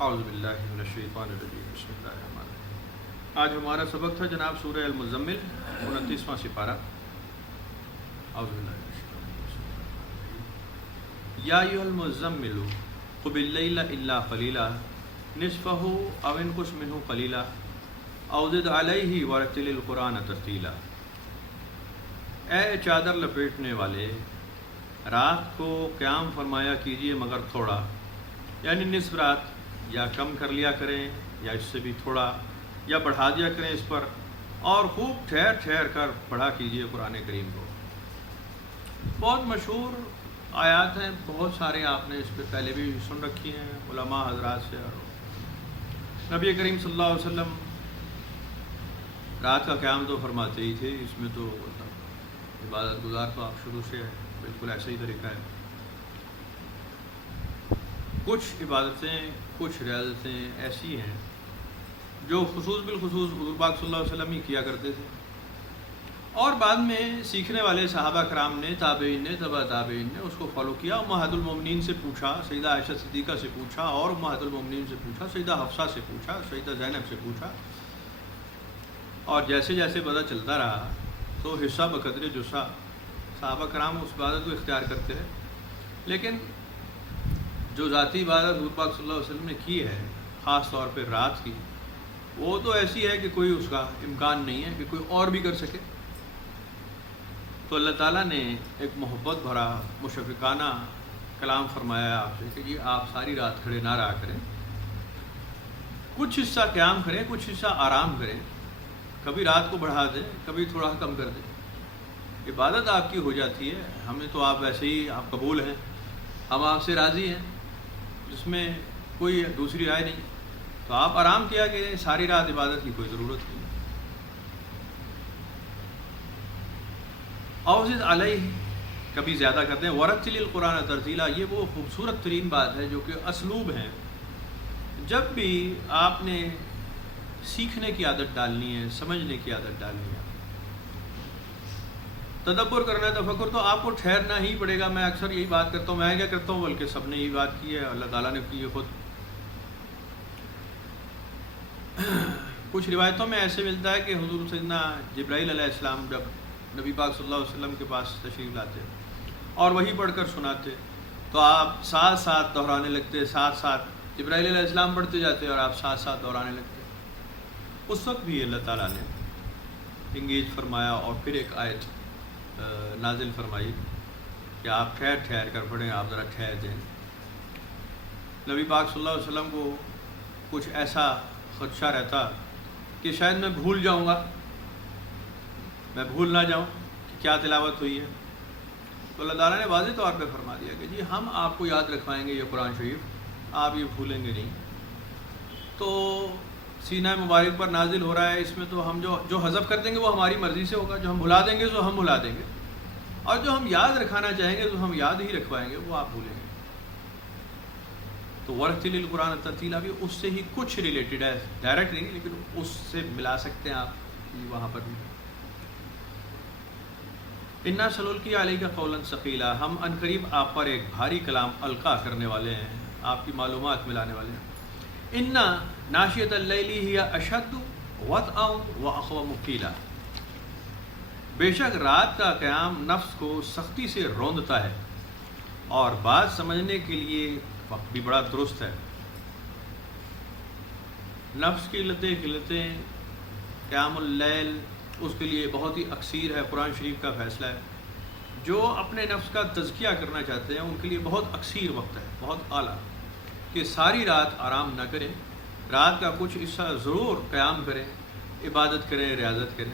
اعوذ باللہ من الشیطان الرجیم بسم اللہ الرحمن الرحیم۔ آج ہمارا سبق تھا جناب سورہ المزمل 29واں سپارہ۔ اعوذ باللہ من الشیطان الرجیم۔ یا ایھا المزمل قم اللیل الا قلیلا نصفہ او انقص منہ قلیلا او زد علیہ ورتل القرآن ترتیلا۔ اے چادر لپیٹنے والے، رات کو قیام فرمایا کیجیے مگر تھوڑا، یعنی نصف رات یا کم کر لیا کریں یا اس سے بھی تھوڑا یا بڑھا دیا کریں اس پر، اور خوب ٹھہر ٹھہر کر پڑھا کیجیے قرآن کریم کو۔ بہت مشہور آیات ہیں، بہت سارے آپ نے اس پہ پہلے بھی سن رکھی ہیں علماء حضرات سے، اور نبی کریم صلی اللہ علیہ وسلم رات کا قیام تو فرماتے ہی تھے۔ اس میں تو عبادت گزار تو آپ شروع سے بالکل ایسا ہی طریقہ ہے۔ کچھ عبادتیں، کچھ ریاضتیں ایسی ہیں جو بالخصوص حضور پاک صلی اللہ علیہ وسلم ہی کیا کرتے تھے، اور بعد میں سیکھنے والے صحابہ کرام نے، تابعین نے، تبع تابعین نے اس کو فالو کیا۔ امہات المومنین سے پوچھا، سیدہ عائشہ صدیقہ سے پوچھا، اور امہات المومنین سے پوچھا، سیدہ حفصہ سے پوچھا، سیدہ زینب سے پوچھا، اور جیسے جیسے پتہ چلتا رہا تو حصہ بقدر جسہ صحابہ کرام اس عبادت کو اختیار کرتے رہے۔ لیکن جو ذاتی عبادت حضور پاک صلی اللہ علیہ وسلم نے کی ہے، خاص طور پہ رات کی، وہ تو ایسی ہے کہ کوئی اس کا امکان نہیں ہے کہ کوئی اور بھی کر سکے۔ تو اللہ تعالیٰ نے ایک محبت بھرا مشفقانہ کلام فرمایا آپ سے کہ جی آپ ساری رات کھڑے نہ رہا کریں، کچھ حصہ قیام کریں، کچھ حصہ آرام کریں، کبھی رات کو بڑھا دیں، کبھی تھوڑا کم کر دیں۔ عبادت آپ کی ہو جاتی ہے، ہمیں تو آپ ویسے ہی آپ قبول ہیں، ہم آپ سے راضی ہیں، جس میں کوئی دوسری رائے نہیں۔ تو آپ آرام کیا کہ ساری رات عبادت کی کوئی ضرورت نہیں۔ اوزد علیہ، کبھی زیادہ کرتے ہیں، ورتل القرآن ترتیلا، یہ وہ خوبصورت ترین بات ہے جو کہ اسلوب ہیں۔ جب بھی آپ نے سیکھنے کی عادت ڈالنی ہے، سمجھنے کی عادت ڈالنی ہے، تدبر کرنا ہے، تفکر، تو آپ کو ٹھہرنا ہی پڑے گا۔ میں اکثر یہی بات کرتا ہوں، میں کیا کرتا ہوں بلکہ سب نے یہی بات کی ہے، اللہ تعالیٰ نے کی ہے خود۔ کچھ روایتوں میں ایسے ملتا ہے کہ حضور سیدنا جبرائیل علیہ السلام جب نبی پاک صلی اللہ علیہ وسلم کے پاس تشریف لاتے اور وہی پڑھ کر سناتے تو آپ ساتھ ساتھ دہرانے لگتے، ساتھ ساتھ جبرائیل علیہ السلام پڑھتے جاتے اور آپ ساتھ ساتھ دہرانے لگتے۔ اس وقت بھی اللہ تعالیٰ نے انگیج فرمایا اور پھر ایک آیت نازل فرمائی کہ آپ ٹھہر ٹھہر کر پڑھیں، آپ ذرا ٹھہر دیں۔ نبی پاک صلی اللہ علیہ وسلم کو کچھ ایسا خدشہ رہتا کہ شاید میں بھول جاؤں گا، میں بھول نہ جاؤں کہ کیا تلاوت ہوئی ہے، تو اللہ تعالیٰ نے واضح طور پہ فرما دیا کہ جی ہم آپ کو یاد رکھوائیں گے یہ قرآن شریف، آپ یہ بھولیں گے نہیں۔ تو سینہ مبارک پر نازل ہو رہا ہے، اس میں تو ہم جو حذف کر دیں گے وہ ہماری مرضی سے ہوگا، جو ہم بھلا دیں گے تو ہم بھلا دیں گے، اور جو ہم یاد رکھانا چاہیں گے تو ہم یاد ہی رکھوائیں گے، وہ آپ بھولیں گے۔ تو ورتل القرآن ترتیلا بھی اس سے ہی کچھ ریلیٹڈ ہے، ڈائریکٹ نہیں لیکن اس سے ملا سکتے ہیں آپ وہاں پر بھی۔ انا سنلقی علیک قولا ثقیلا، ہم عنقریب آپ پر ایک بھاری کلام القا کرنے والے ہیں، آپ کی معلومات ملانے والے ہیں۔ انا ناشیۃ اللیل ہی اشد وطئا واقوم قیلا، بے شک رات کا قیام نفس کو سختی سے روندتا ہے اور بات سمجھنے کے لیے وقت بھی بڑا درست ہے۔ نفس کی لتیں قلتیں، قیام اللیل اس کے لیے بہت ہی اکثیر ہے، قرآن شریف کا فیصلہ ہے۔ جو اپنے نفس کا تزکیہ کرنا چاہتے ہیں ان کے لیے بہت اکثیر وقت ہے، بہت اعلیٰ، کہ ساری رات آرام نہ کریں، رات کا کچھ حصہ ضرور قیام کریں، عبادت کریں، ریاضت کریں۔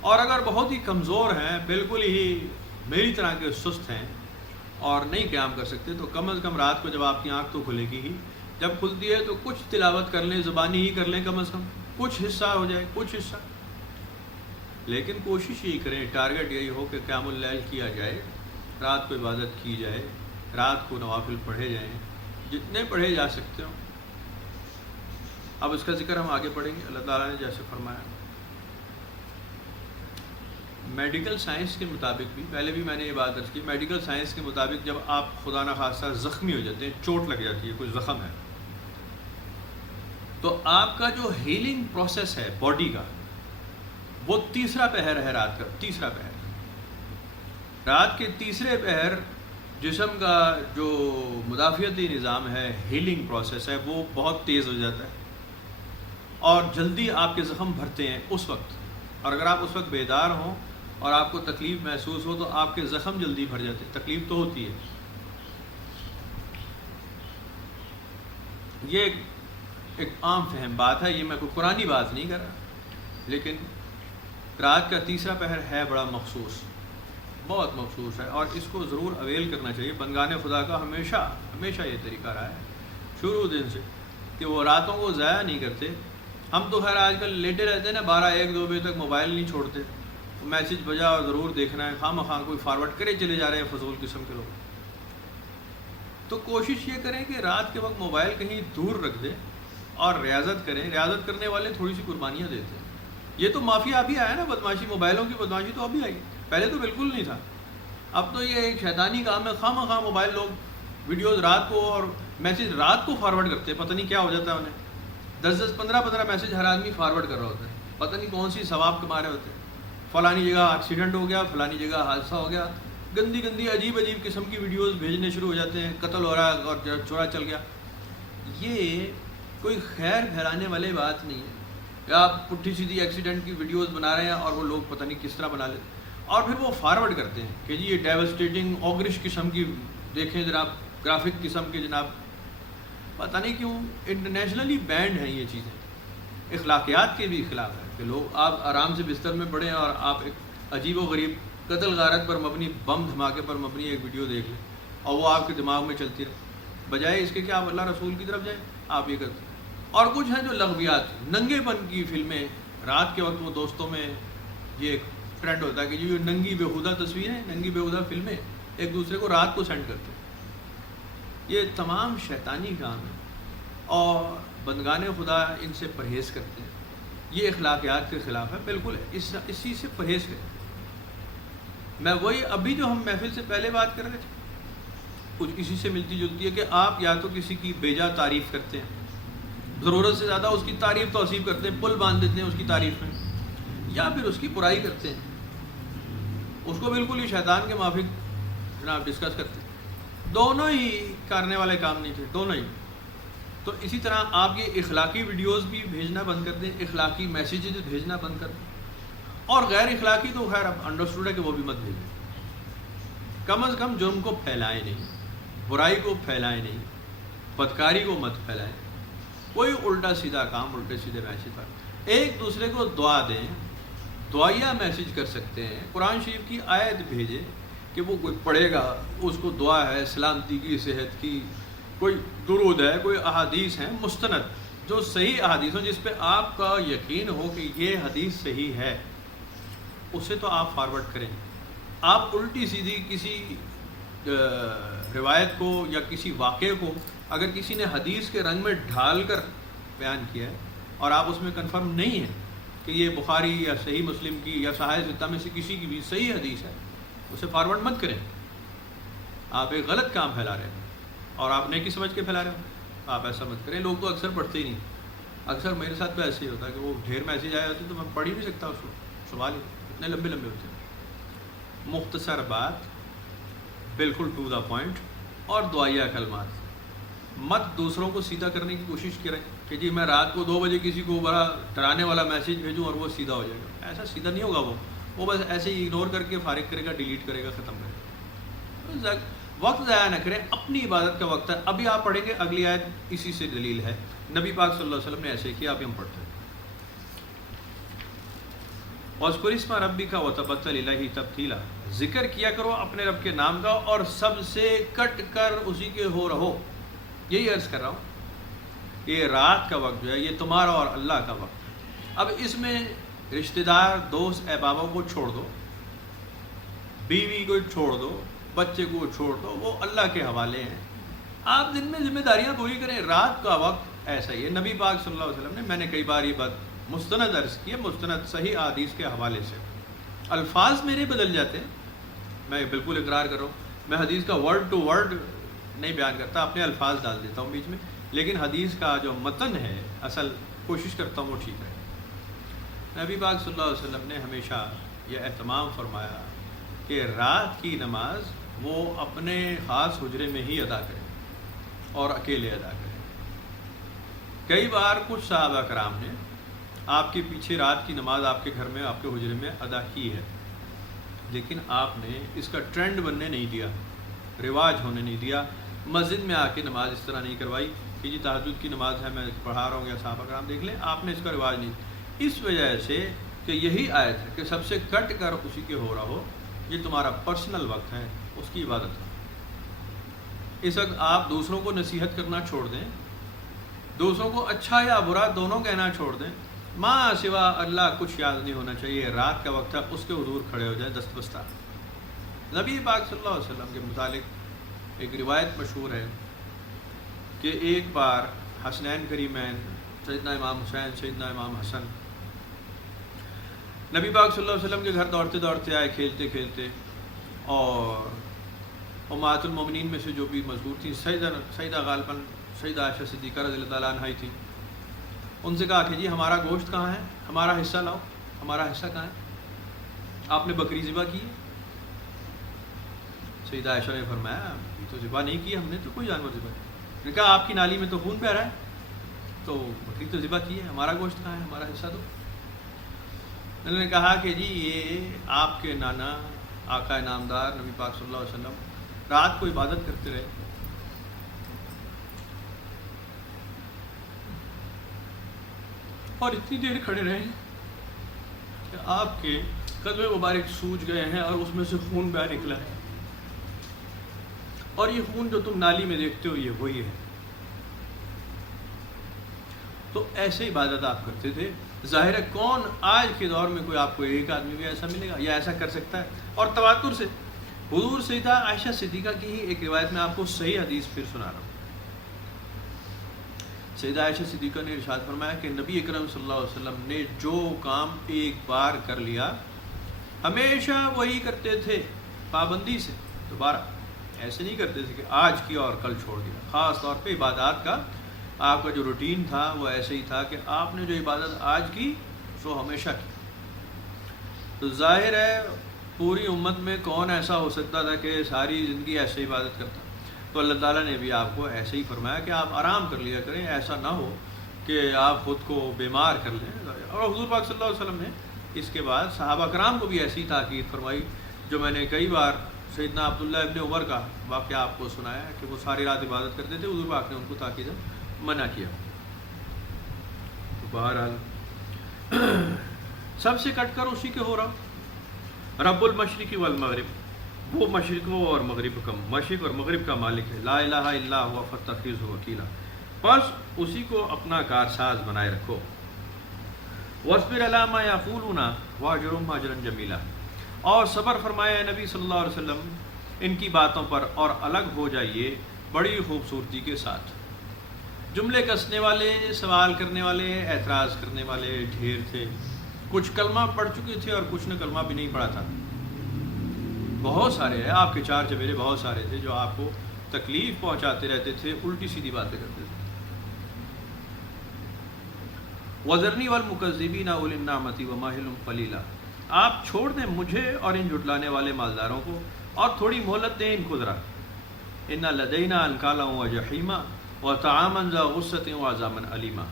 اور اگر بہت ہی کمزور ہیں، بالکل ہی میری طرح کے سست ہیں اور نہیں قیام کر سکتے، تو کم از کم رات کو جب آپ کی آنکھ تو کھلے گی ہی، جب کھلتی ہے تو کچھ تلاوت کر لیں، زبانی ہی کر لیں، کم از کم کچھ حصہ ہو جائے، کچھ حصہ۔ لیکن کوشش یہی کریں، ٹارگٹ یہی ہو کہ قیام اللیل کیا جائے، رات کو عبادت کی جائے، رات کو نوافل پڑھے جائیں، جتنے پڑھے جا سکتے ہوں۔ اب اس کا ذکر ہم آگے پڑھیں گے۔ اللہ تعالیٰ نے جیسے فرمایا، میڈیکل سائنس کے مطابق بھی، پہلے بھی میں نے یہ بات درج کی، میڈیکل سائنس کے مطابق جب آپ خدا نخواستہ زخمی ہو جاتے ہیں، چوٹ لگ جاتی ہے، کوئی زخم ہے، تو آپ کا جو ہیلنگ پروسیس ہے باڈی کا وہ تیسرا پہر ہے رات کا. تیسرا پہر رات کے تیسرے پہر جسم کا جو مدافعتی نظام ہے، ہیلنگ پروسیس ہے، وہ بہت تیز ہو جاتا ہے اور جلدی آپ کے زخم بھرتے ہیں اس وقت. اور اگر آپ اس وقت بیدار ہوں اور آپ کو تکلیف محسوس ہو تو آپ کے زخم جلدی بھر جاتے ہیں. تکلیف تو ہوتی ہے. یہ ایک عام فہم بات ہے، یہ میں کوئی قرآنی بات نہیں کر رہا، لیکن رات کا تیسرا پہر ہے بڑا مخصوص، بہت مخصوص ہے، اور اس کو ضرور اویل کرنا چاہیے. بندگان خدا کا ہمیشہ یہ طریقہ رہا ہے شروع دن سے کہ وہ راتوں کو ضائع نہیں کرتے. ہم تو خیر آج کل لیٹے رہتے ہیں نا، 12-1-2 بجے تک موبائل نہیں چھوڑتے. میسج بجا اور ضرور دیکھنا ہے، خواہ مخواہ کوئی فارورڈ کرے چلے جا رہے ہیں فضول قسم کے لوگ. تو کوشش یہ کریں کہ رات کے وقت موبائل کہیں دور رکھ دیں اور ریاضت کریں. ریاضت کرنے والے تھوڑی سی قربانیاں دیتے ہیں. یہ تو مافیا ابھی آیا نا، بدماشی، موبائلوں کی بدماشی تو ابھی آئی، پہلے تو بالکل نہیں تھا. اب تو یہ ایک شیطانی کام ہے، خواہ مخواہ موبائل لوگ ویڈیوز رات کو اور میسج رات کو فارورڈ کرتے ہیں. پتہ نہیں کیا ہو جاتا ہے انہیں، 10-10 15-15 میسج ہر آدمی فارورڈ کر رہا ہوتا ہے، پتہ نہیں کون سی ثواب کما رہے ہوتے ہیں. فلانی جگہ ایکسیڈنٹ ہو گیا، فلانی جگہ حادثہ ہو گیا، گندی گندی عجیب قسم کی ویڈیوز بھیجنے شروع ہو جاتے ہیں، قتل ہو رہا ہے اور چورا چل گیا. یہ کوئی خیر پھیلانے والی بات نہیں ہے کہ آپ پٹھی سیدھی ایکسیڈنٹ کی ویڈیوز بنا رہے ہیں اور وہ لوگ پتہ نہیں کس طرح بنا لیتے اور پھر وہ فارورڈ کرتے ہیں کہ جی یہ ڈیوسٹیٹنگ اوگرش قسم کی دیکھیں جناب، گرافک قسم کے جناب. پتہ نہیں کیوں انٹرنیشنلی بینڈ ہیں یہ چیزیں، اخلاقیات کے بھی خلاف ہے کہ لوگ آپ آرام سے بستر میں پڑیں اور آپ ایک عجیب و غریب قتل غارت پر مبنی، بم دھماکے پر مبنی ایک ویڈیو دیکھ لیں اور وہ آپ کے دماغ میں چلتی رہے، بجائے اس کے کہ آپ اللہ رسول کی طرف جائیں. آپ یہ کرتے ہیں. اور کچھ ہیں جو لغویات، ننگے پن کی فلمیں رات کے وقت، وہ دوستوں میں یہ ایک ٹرینڈ ہوتا ہے کہ جو ننگی بیہودہ تصویریں، ننگی بیہودہ فلمیں ایک دوسرے کو رات کو سینڈ کرتے ہیں. یہ تمام شیطانی کام ہے اور بندگان خدا ان سے پرہیز کرتے ہیں. یہ اخلاقیات کے خلاف ہے، بالکل ہے، اس چیز سے پرہیز کریں. میں وہی ابھی جو ہم محفل سے پہلے بات کر رہے تھے کچھ اسی سے ملتی جلتی ہے کہ آپ یا تو کسی کی بیجا تعریف کرتے ہیں، ضرورت سے زیادہ اس کی تعریف توصیف کرتے ہیں، پل باندھ دیتے ہیں اس کی تعریف میں، یا پھر اس کی برائی کرتے ہیں، اس کو بالکل ہی شیطان کے موافق جناب ڈسکس کرتے ہیں. دونوں ہی کرنے والے کام نہیں تھے، دونوں ہی. تو اسی طرح آپ یہ اخلاقی ویڈیوز بھی بھیجنا بند کر دیں، اخلاقی میسیجز بھیجنا بند کر دیں، اور غیر اخلاقی تو خیر اب انڈرسٹوڈ ہے کہ وہ بھی مت بھیجیں. کم از کم جرم کو پھیلائیں نہیں، برائی کو پھیلائیں نہیں، بدکاری کو مت پھیلائیں. کوئی الٹا سیدھا کام، الٹے سیدھے میسیج پر ایک دوسرے کو دعا دیں، دعائیہ میسیج کر سکتے ہیں. قرآن شریف کی آیت بھیجیں کہ وہ کوئی پڑھے گا، اس کو دعا ہے سلامتی کی، صحت کی، کوئی درود ہے، کوئی احادیث ہیں مستند جو صحیح احادیث ہوں جس پہ آپ کا یقین ہو کہ یہ حدیث صحیح ہے، اسے تو آپ فارورڈ کریں. آپ الٹی سیدھی کسی روایت کو یا کسی واقعے کو اگر کسی نے حدیث کے رنگ میں ڈھال کر بیان کیا ہے اور آپ اس میں کنفرم نہیں ہیں کہ یہ بخاری یا صحیح مسلم کی یا صحیح ستہ میں سے کسی کی بھی صحیح حدیث ہے، اسے فارورڈ مت کریں. آپ ایک غلط کام پھیلا رہے ہیں اور آپ نیکی سمجھ کے پھیلا رہے ہو، آپ ایسا مت کریں. لوگ تو اکثر پڑھتے ہی نہیں، اکثر میرے ساتھ بھی ایسے ہی ہوتا ہے کہ وہ ڈھیر میسیج آئے ہوتے تو میں پڑھ ہی نہیں سکتا اس کو، سوال ہی اتنے لمبے لمبے ہوتے ہیں. مختصر بات، بالکل ٹو دا پوائنٹ، اور دعائیہ کلمات. مت دوسروں کو سیدھا کرنے کی کوشش کریں کہ جی میں رات کو 2 بجے کسی کو بڑا ڈرانے والا میسیج بھیجوں اور وہ سیدھا ہو جائے گا. ایسا سیدھا نہیں ہوگا. وہ بس ایسے ہی اگنور کر کے فارغ کرے گا، ڈیلیٹ کرے گا، ختم کرے گا. وقت ضائع نہ کریں، اپنی عبادت کا وقت ہے. ابھی آپ پڑھیں گے اگلی آیت اسی سے دلیل ہے. نبی پاک صلی اللہ علیہ وسلم نے ایسے کیا، ابھی ہم پڑھتے ہیں. وَاذْكُرِ اسْمَ رَبِّكَ وَتَبَتَّلْ إِلَيْهِ تَبْتِيلًا، ذکر کیا کرو اپنے رب کے نام کا اور سب سے کٹ کر اسی کے ہو رہو. یہی عرض کر رہا ہوں، یہ رات کا وقت جو ہے یہ تمہارا اور اللہ کا وقت ہے. اب اس میں رشتہ دار، دوست، احبابوں کو چھوڑ دو، بیوی کو چھوڑ دو، بچے کو چھوڑ دو، وہ اللہ کے حوالے ہیں. آپ دن میں ذمہ داریاں پوری کریں. رات کا وقت ایسا ہی ہے. نبی پاک صلی اللہ علیہ وسلم نے، میں نے کئی بار یہ بات مستند عرض کی ہے، مستند صحیح احادیث کے حوالے سے. الفاظ میرے بدل جاتے ہیں، میں بالکل اقرار کر رہا ہوں. میں حدیث کا ورڈ ٹو ورڈ نہیں بیان کرتا، اپنے الفاظ ڈال دیتا ہوں بیچ میں، لیکن حدیث کا جو متن ہے اصل کوشش کرتا ہوں وہ ٹھیک ہے۔ نبی پاک صلی اللہ علیہ وسلم نے ہمیشہ یہ اہتمام فرمایا کہ رات کی نماز وہ اپنے خاص حجرے میں ہی ادا کرے اور اکیلے ادا کرے۔ کئی بار کچھ صحابہ کرام نے آپ کے پیچھے رات کی نماز آپ کے گھر میں آپ کے حجرے میں ادا کی ہے، لیکن آپ نے اس کا ٹرینڈ بننے نہیں دیا، رواج ہونے نہیں دیا، مسجد میں آ کے نماز اس طرح نہیں کروائی کہ جی تہجد کی نماز ہے میں پڑھا رہا ہوں یا صحابہ کرام دیکھ لیں، آپ نے اس کا رواج نہیں، اس وجہ سے کہ یہی آیت ہے کہ سب سے کٹ کر اسی کے ہو رہا ہو، یہ تمہارا پرسنل وقت ہے، اس کی عبادت ہے۔ اس وقت آپ دوسروں کو نصیحت کرنا چھوڑ دیں، دوسروں کو اچھا یا برا دونوں کہنا چھوڑ دیں، ماں سوا اللہ کچھ یاد نہیں ہونا چاہیے، رات کا وقت ہے، اس کے حضور کھڑے ہو جائیں دست بستہ۔ نبی پاک صلی اللہ علیہ وسلم کے متعلق ایک روایت مشہور ہے کہ ایک بار حسنین کریمین سیدنا امام حسین سیدنا امام حسن نبی پاک صلی اللہ علیہ وسلم کے گھر دوڑتے دوڑتے آئے، کھیلتے کھیلتے، اور امہات المومنین میں سے جو بھی مذکور تھیں سیدہ غالباً سیدہ عائشہ صدیقہ رضی اللہ تعالیٰ عنہ تھیں، ان سے کہا کہ جی ہمارا گوشت کہاں ہے، ہمارا حصہ لاؤ، ہمارا حصہ کہاں ہے، آپ نے بکری ذبح کی ہے؟ سیدہ عائشہ نے فرمایا یہ تو ذبح نہیں کی، ہم نے تو کوئی جانور ذبح نہیں۔ نے کہا آپ کی نالی میں تو خون بہ رہا ہے، تو بکری تو ذبح کی ہے، ہمارا گوشت کہاں ہے، ہمارا حصہ دو۔ انہوں نے کہا کہ جی یہ آپ کے نانا آقا نامدار نبی پاک صلی اللہ علیہ وسلم رات کو عبادت کرتے رہے، اور اتنی دیر کھڑے رہے کہ آپ کے قدم مبارک سوج گئے ہیں اور اس میں سے خون بہہ نکلا ہے، اور یہ خون جو تم نالی میں دیکھتے ہو یہ وہی ہے۔ تو ایسے عبادت آپ کرتے تھے۔ ظاہر ہے کون آج کے دور میں کوئی آپ کو ایک آدمی بھی ایسا ملے گا یا ایسا کر سکتا ہے؟ اور تواتر سے حضور سیدہ عائشہ صدیقہ کی ہی ایک روایت میں آپ کو صحیح حدیث پھر سنا رہا ہوں۔ سیدہ عائشہ صدیقہ نے ارشاد فرمایا کہ نبی اکرم صلی اللہ علیہ وسلم نے جو کام ایک بار کر لیا ہمیشہ وہی کرتے تھے پابندی سے، دوبارہ ایسے نہیں کرتے تھے کہ آج کیا اور کل چھوڑ دیا۔ خاص طور پہ عبادات کا آپ کا جو روٹین تھا وہ ایسے ہی تھا کہ آپ نے جو عبادت آج کی سو ہمیشہ کی۔ تو ظاہر ہے پوری امت میں کون ایسا ہو سکتا تھا کہ ساری زندگی ایسے عبادت کرتا؟ تو اللہ تعالیٰ نے بھی آپ کو ایسے ہی فرمایا کہ آپ آرام کر لیا کریں، ایسا نہ ہو کہ آپ خود کو بیمار کر لیں۔ اور حضور پاک صلی اللہ علیہ وسلم نے اس کے بعد صحابہ کرام کو بھی ایسی تاکید فرمائی، جو میں نے کئی بار سیدنا عبداللہ ابن عمر کا واقعہ آپ کو سنایا کہ وہ ساری رات عبادت کرتے تھے، حضور پاک نے ان کو تاکید منع کیا۔ تو بہرحال سب سے کٹ کر اسی کے ہو رہا، رب المشرق والمغرب، وہ مشرق اور مشرق اور مغرب کا مالک ہے، لا الہ الا ہوا فاتخذہ وکیلا، بس اسی کو اپنا کارساز بنائے رکھو۔ واصبر علی ما یقولون واہجرہم ہجرا جمیلا، اور صبر فرمایا نبی صلی اللہ علیہ وسلم ان کی باتوں پر، اور الگ ہو جائیے بڑی خوبصورتی کے ساتھ۔ جملے کسنے والے، سوال کرنے والے، اعتراض کرنے والے ڈھیر تھے، کچھ کلمہ پڑھ چکے تھے اور کچھ نے کلمہ بھی نہیں پڑھا تھا، بہت سارے ہیں آپ کے چار چبیرے، بہت سارے تھے جو آپ کو تکلیف پہنچاتے رہتے تھے، الٹی سیدھی باتیں کرتے تھے۔ وَذَرْنِي وَالْمُكَذِّبِينَ أُولِي النَّعْمَةِ وَمَهِّلْهُمْ قَلِيلًا، آپ چھوڑ دیں مجھے اور ان جھٹلانے والے مالداروں کو، اور تھوڑی مہلت دیں ان کو ذرا۔ إِنَّ لَدَيْنَا أَنْكَالًا وَجَحِيمًا وَطَعَامًا ذَا غُصَّةٍ وَعَذَابًا أَلِيمًا،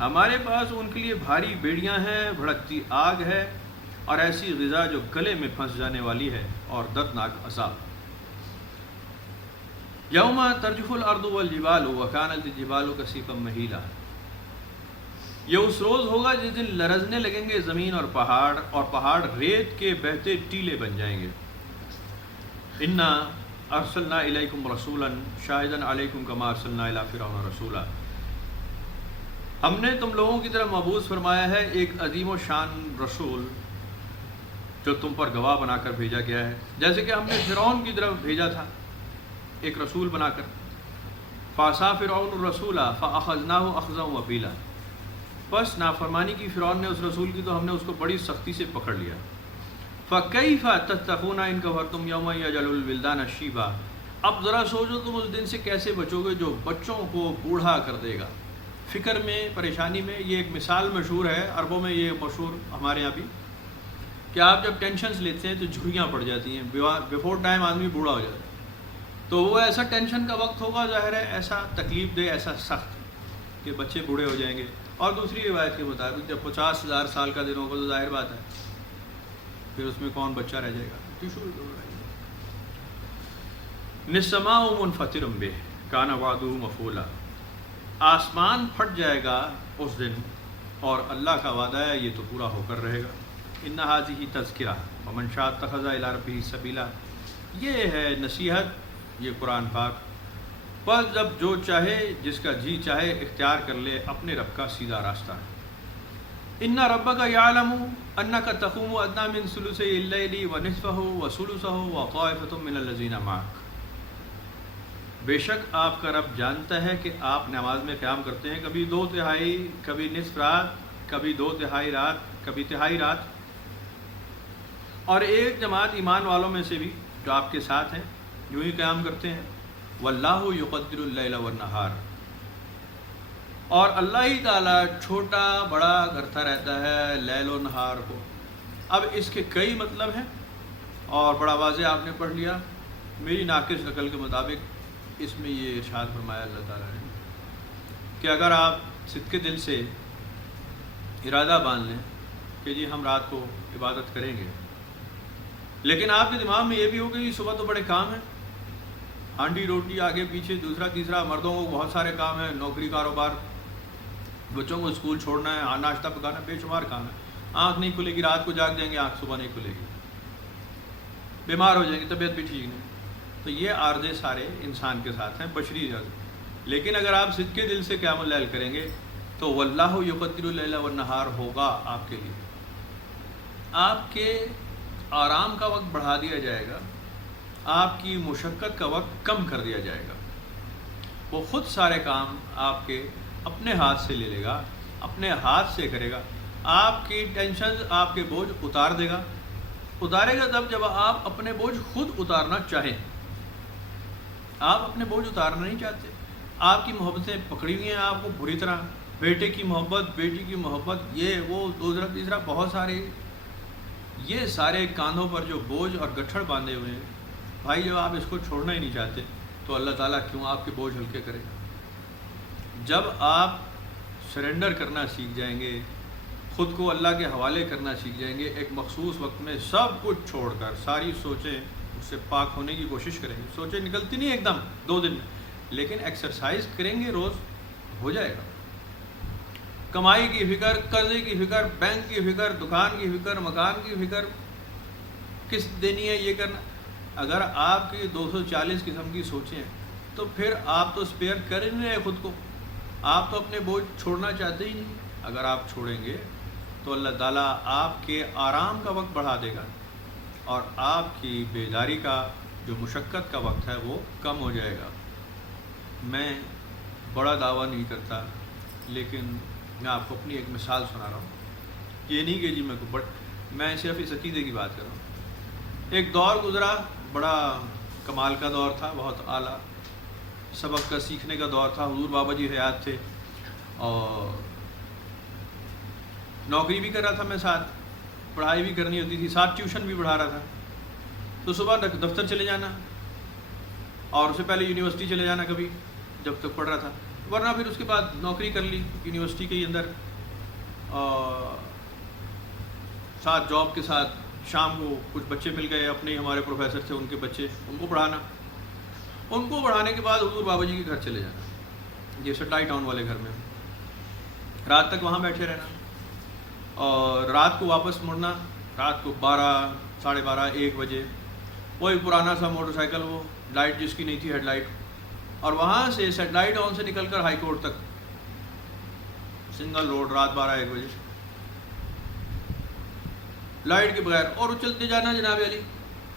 ہمارے پاس ان کے لیے بھاری بیڑیاں ہیں، بھڑکتی آگ ہے، اور ایسی غذا جو گلے میں پھنس جانے والی ہے، اور دردناک عذاب۔ یوم ترجف الارض والجبال وکانت الجبال کثیفا مہیلا، یہ اس روز ہوگا جس دن لرزنے لگیں گے زمین اور پہاڑ ریت کے بہتے ٹیلے بن جائیں گے۔ انا ارسلنا الیکم رسولا شاہدا علیکم کما ارسلنا الی فرعون رسولا، ہم نے تم لوگوں کی طرف مبعوث فرمایا ہے ایک عظیم و شان رسول جو تم پر گواہ بنا کر بھیجا گیا ہے، جیسے کہ ہم نے فرعون کی طرف بھیجا تھا ایک رسول بنا کر۔ فعصا فرعون الرسول فاخذناہ اخذا وبیلا، بس نافرمانی کی فرعون نے اس رسول کی تو ہم نے اس کو بڑی سختی سے پکڑ لیا۔ فکیف تتقون ان کفرتم یوما یجعل الولدان شیبا، اب ذرا سوچو تم اس دن سے کیسے بچو گے جو بچوں کو بوڑھا کر دے گا، فکر میں، پریشانی میں۔ یہ ایک مثال مشہور ہے، عربوں میں یہ مشہور، ہمارے یہاں بھی، کہ آپ جب ٹینشنز لیتے ہیں تو جھریاں پڑ جاتی ہیں، بیفور ٹائم آدمی بوڑھا ہو جاتا ہے۔ تو وہ ایسا ٹینشن کا وقت ہوگا، ظاہر ہے ایسا تکلیف دہ، ایسا سخت کہ بچے بوڑھے ہو جائیں گے۔ اور دوسری روایت کے مطابق جب 50,000 سال کا دن ہوگا تو ظاہر بات ہے پھر اس میں کون بچہ رہ جائے گا۔ نسماء منفطر بہ کان وعدہ مفعولا، آسمان پھٹ جائے گا اس دن اور اللہ کا وعدہ ہے یہ تو پورا ہو کر رہے گا۔ ان ھذہ تذکرہ ومن شاء اتخذ الی ربہ سبیلا، یہ ہے نصیحت، یہ قرآن پاک، بس جب جو چاہے، جس کا جی چاہے اختیار کر لے اپنے رب کا سیدھا راستہ۔ ان ربک یعلم انک تقوم ادنی من ثلثی اللیل ونصفہ وثلثہ وطائفۃ من الذین معک، بے شک آپ کا رب جانتا ہے کہ آپ نماز میں قیام کرتے ہیں کبھی 2/3، کبھی نصف رات، کبھی 2/3 رات، کبھی تہائی رات، اور ایک جماعت ایمان والوں میں سے بھی جو آپ کے ساتھ ہیں یوں ہی قیام کرتے ہیں۔ واللہ یقدر اللیل والنہار، اور اللہ ہی تعالیٰ چھوٹا بڑا کرتا رہتا ہے لیل و نہار کو۔ اب اس کے کئی مطلب ہیں اور بڑا واضح آپ نے پڑھ لیا۔ میری ناقص عقل کے مطابق اس میں یہ ارشاد فرمایا اللہ تعالیٰ نے کہ اگر آپ صدقے دل سے ارادہ باندھ لیں کہ جی ہم رات کو عبادت کریں گے، لیکن آپ کے دماغ میں یہ بھی ہو کہ صبح تو بڑے کام ہیں، ہانڈی روٹی آگے پیچھے، دوسرا تیسرا، مردوں کو بہت سارے کام ہیں، نوکری کاروبار، بچوں کو اسکول چھوڑنا ہے، ناشتہ پکانا، بے شمار کام ہے، آنکھ نہیں کھلے گی، رات کو جاگ جائیں گے، آنکھ صبح نہیں کھلے گی، بیمار ہو جائیں گے، طبیعت بھی ٹھیک نہیں۔ تو یہ عارضے سارے انسان کے ساتھ ہیں، بشری جگہ۔ لیکن اگر آپ صدقے دل سے قیام اللیل کریں گے تو واللہ یقدر اللیل والنہار ہوگا آپ کے لیے، آپ کے آرام کا وقت بڑھا دیا جائے گا، آپ کی مشقت کا وقت کم کر دیا جائے گا۔ وہ خود سارے کام آپ کے اپنے ہاتھ سے لے لے گا، اپنے ہاتھ سے کرے گا، آپ کی ٹینشن، آپ کے بوجھ اتار دے گا۔ اتارے گا تب جب آپ اپنے بوجھ خود اتارنا چاہیں۔ آپ اپنے بوجھ اتارنا نہیں چاہتے، آپ کی محبتیں پکڑی ہوئی ہیں آپ کو بری طرح، بیٹے کی محبت، بیٹی کی محبت، یہ وہ دوسرا تیسرا، بہت سارے، یہ سارے کاندھوں پر جو بوجھ اور گٹھڑ باندھے ہوئے ہیں، بھائی جب آپ اس کو چھوڑنا ہی نہیں چاہتے تو اللہ تعالیٰ کیوں آپ کے بوجھ ہلکے کرے گا؟ جب آپ سرنڈر کرنا سیکھ جائیں گے، خود کو اللہ کے حوالے کرنا سیکھ جائیں گے، ایک مخصوص وقت میں سب کچھ چھوڑ کر ساری سوچیں اس سے پاک ہونے کی کوشش کریں گے۔ سوچیں نکلتی نہیں ایک دم 2 دن میں، لیکن ایکسرسائز کریں گے، روز ہو جائے گا۔ کمائی کی فکر، قرضے کی فکر، بینک کی فکر، دکان کی فکر، مکان کی فکر، کس دینی ہے یہ کرنا، اگر آپ کی 240 قسم کی سوچیں ہیں تو پھر آپ تو اسپیئر کر ہی نہیں رہے خود کو، آپ تو اپنے بوجھ چھوڑنا چاہتے ہی نہیں۔ اگر آپ چھوڑیں گے تو اللہ تعالیٰ آپ کے آرام کا وقت بڑھا دے گا اور آپ کی بیداری کا جو مشقت کا وقت ہے وہ کم ہو جائے گا۔ میں بڑا دعویٰ نہیں کرتا، لیکن میں آپ کو اپنی ایک مثال سنا رہا ہوں، یہ نہیں کہ جی میں صرف اس عقیدے کی بات کر رہا ہوں۔ ایک دور گزرا، بڑا کمال کا دور تھا، بہت اعلیٰ سبق کا سیکھنے کا دور تھا۔ حضور بابا جی حیات تھے اور نوکری بھی کر رہا تھا میں، ساتھ پڑھائی بھی کرنی ہوتی تھی، ساتھ ٹیوشن بھی پڑھا رہا تھا۔ تو صبح دفتر چلے جانا اور اس سے پہلے یونیورسٹی چلے جانا کبھی جب تک پڑھ رہا تھا، ورنہ پھر اس کے بعد نوکری کر لی یونیورسٹی کے اندر، ساتھ جاب کے ساتھ شام کو کچھ بچے مل گئے اپنے، ہمارے پروفیسر تھے ان کے بچے، ان کو پڑھانا، ان کو پڑھانے کے بعد حضور بابا جی کے گھر چلے جانا، یہ سٹائی ٹاؤن والے گھر میں، رات تک وہاں بیٹھے رہنا اور رات کو واپس مڑنا، رات کو 12، 12:30، 1 بجے، وہی پرانا سا موٹر سائیکل، وہ لائٹ جس کی نہیں تھی، ہیڈ لائٹ، اور وہاں سے سیٹلائٹ ٹاؤن سے نکل کر ہائی کورٹ تک سنگل روڈ، رات 12-1 بجے لائٹ کے بغیر، اور چلتے جانا جناب علی۔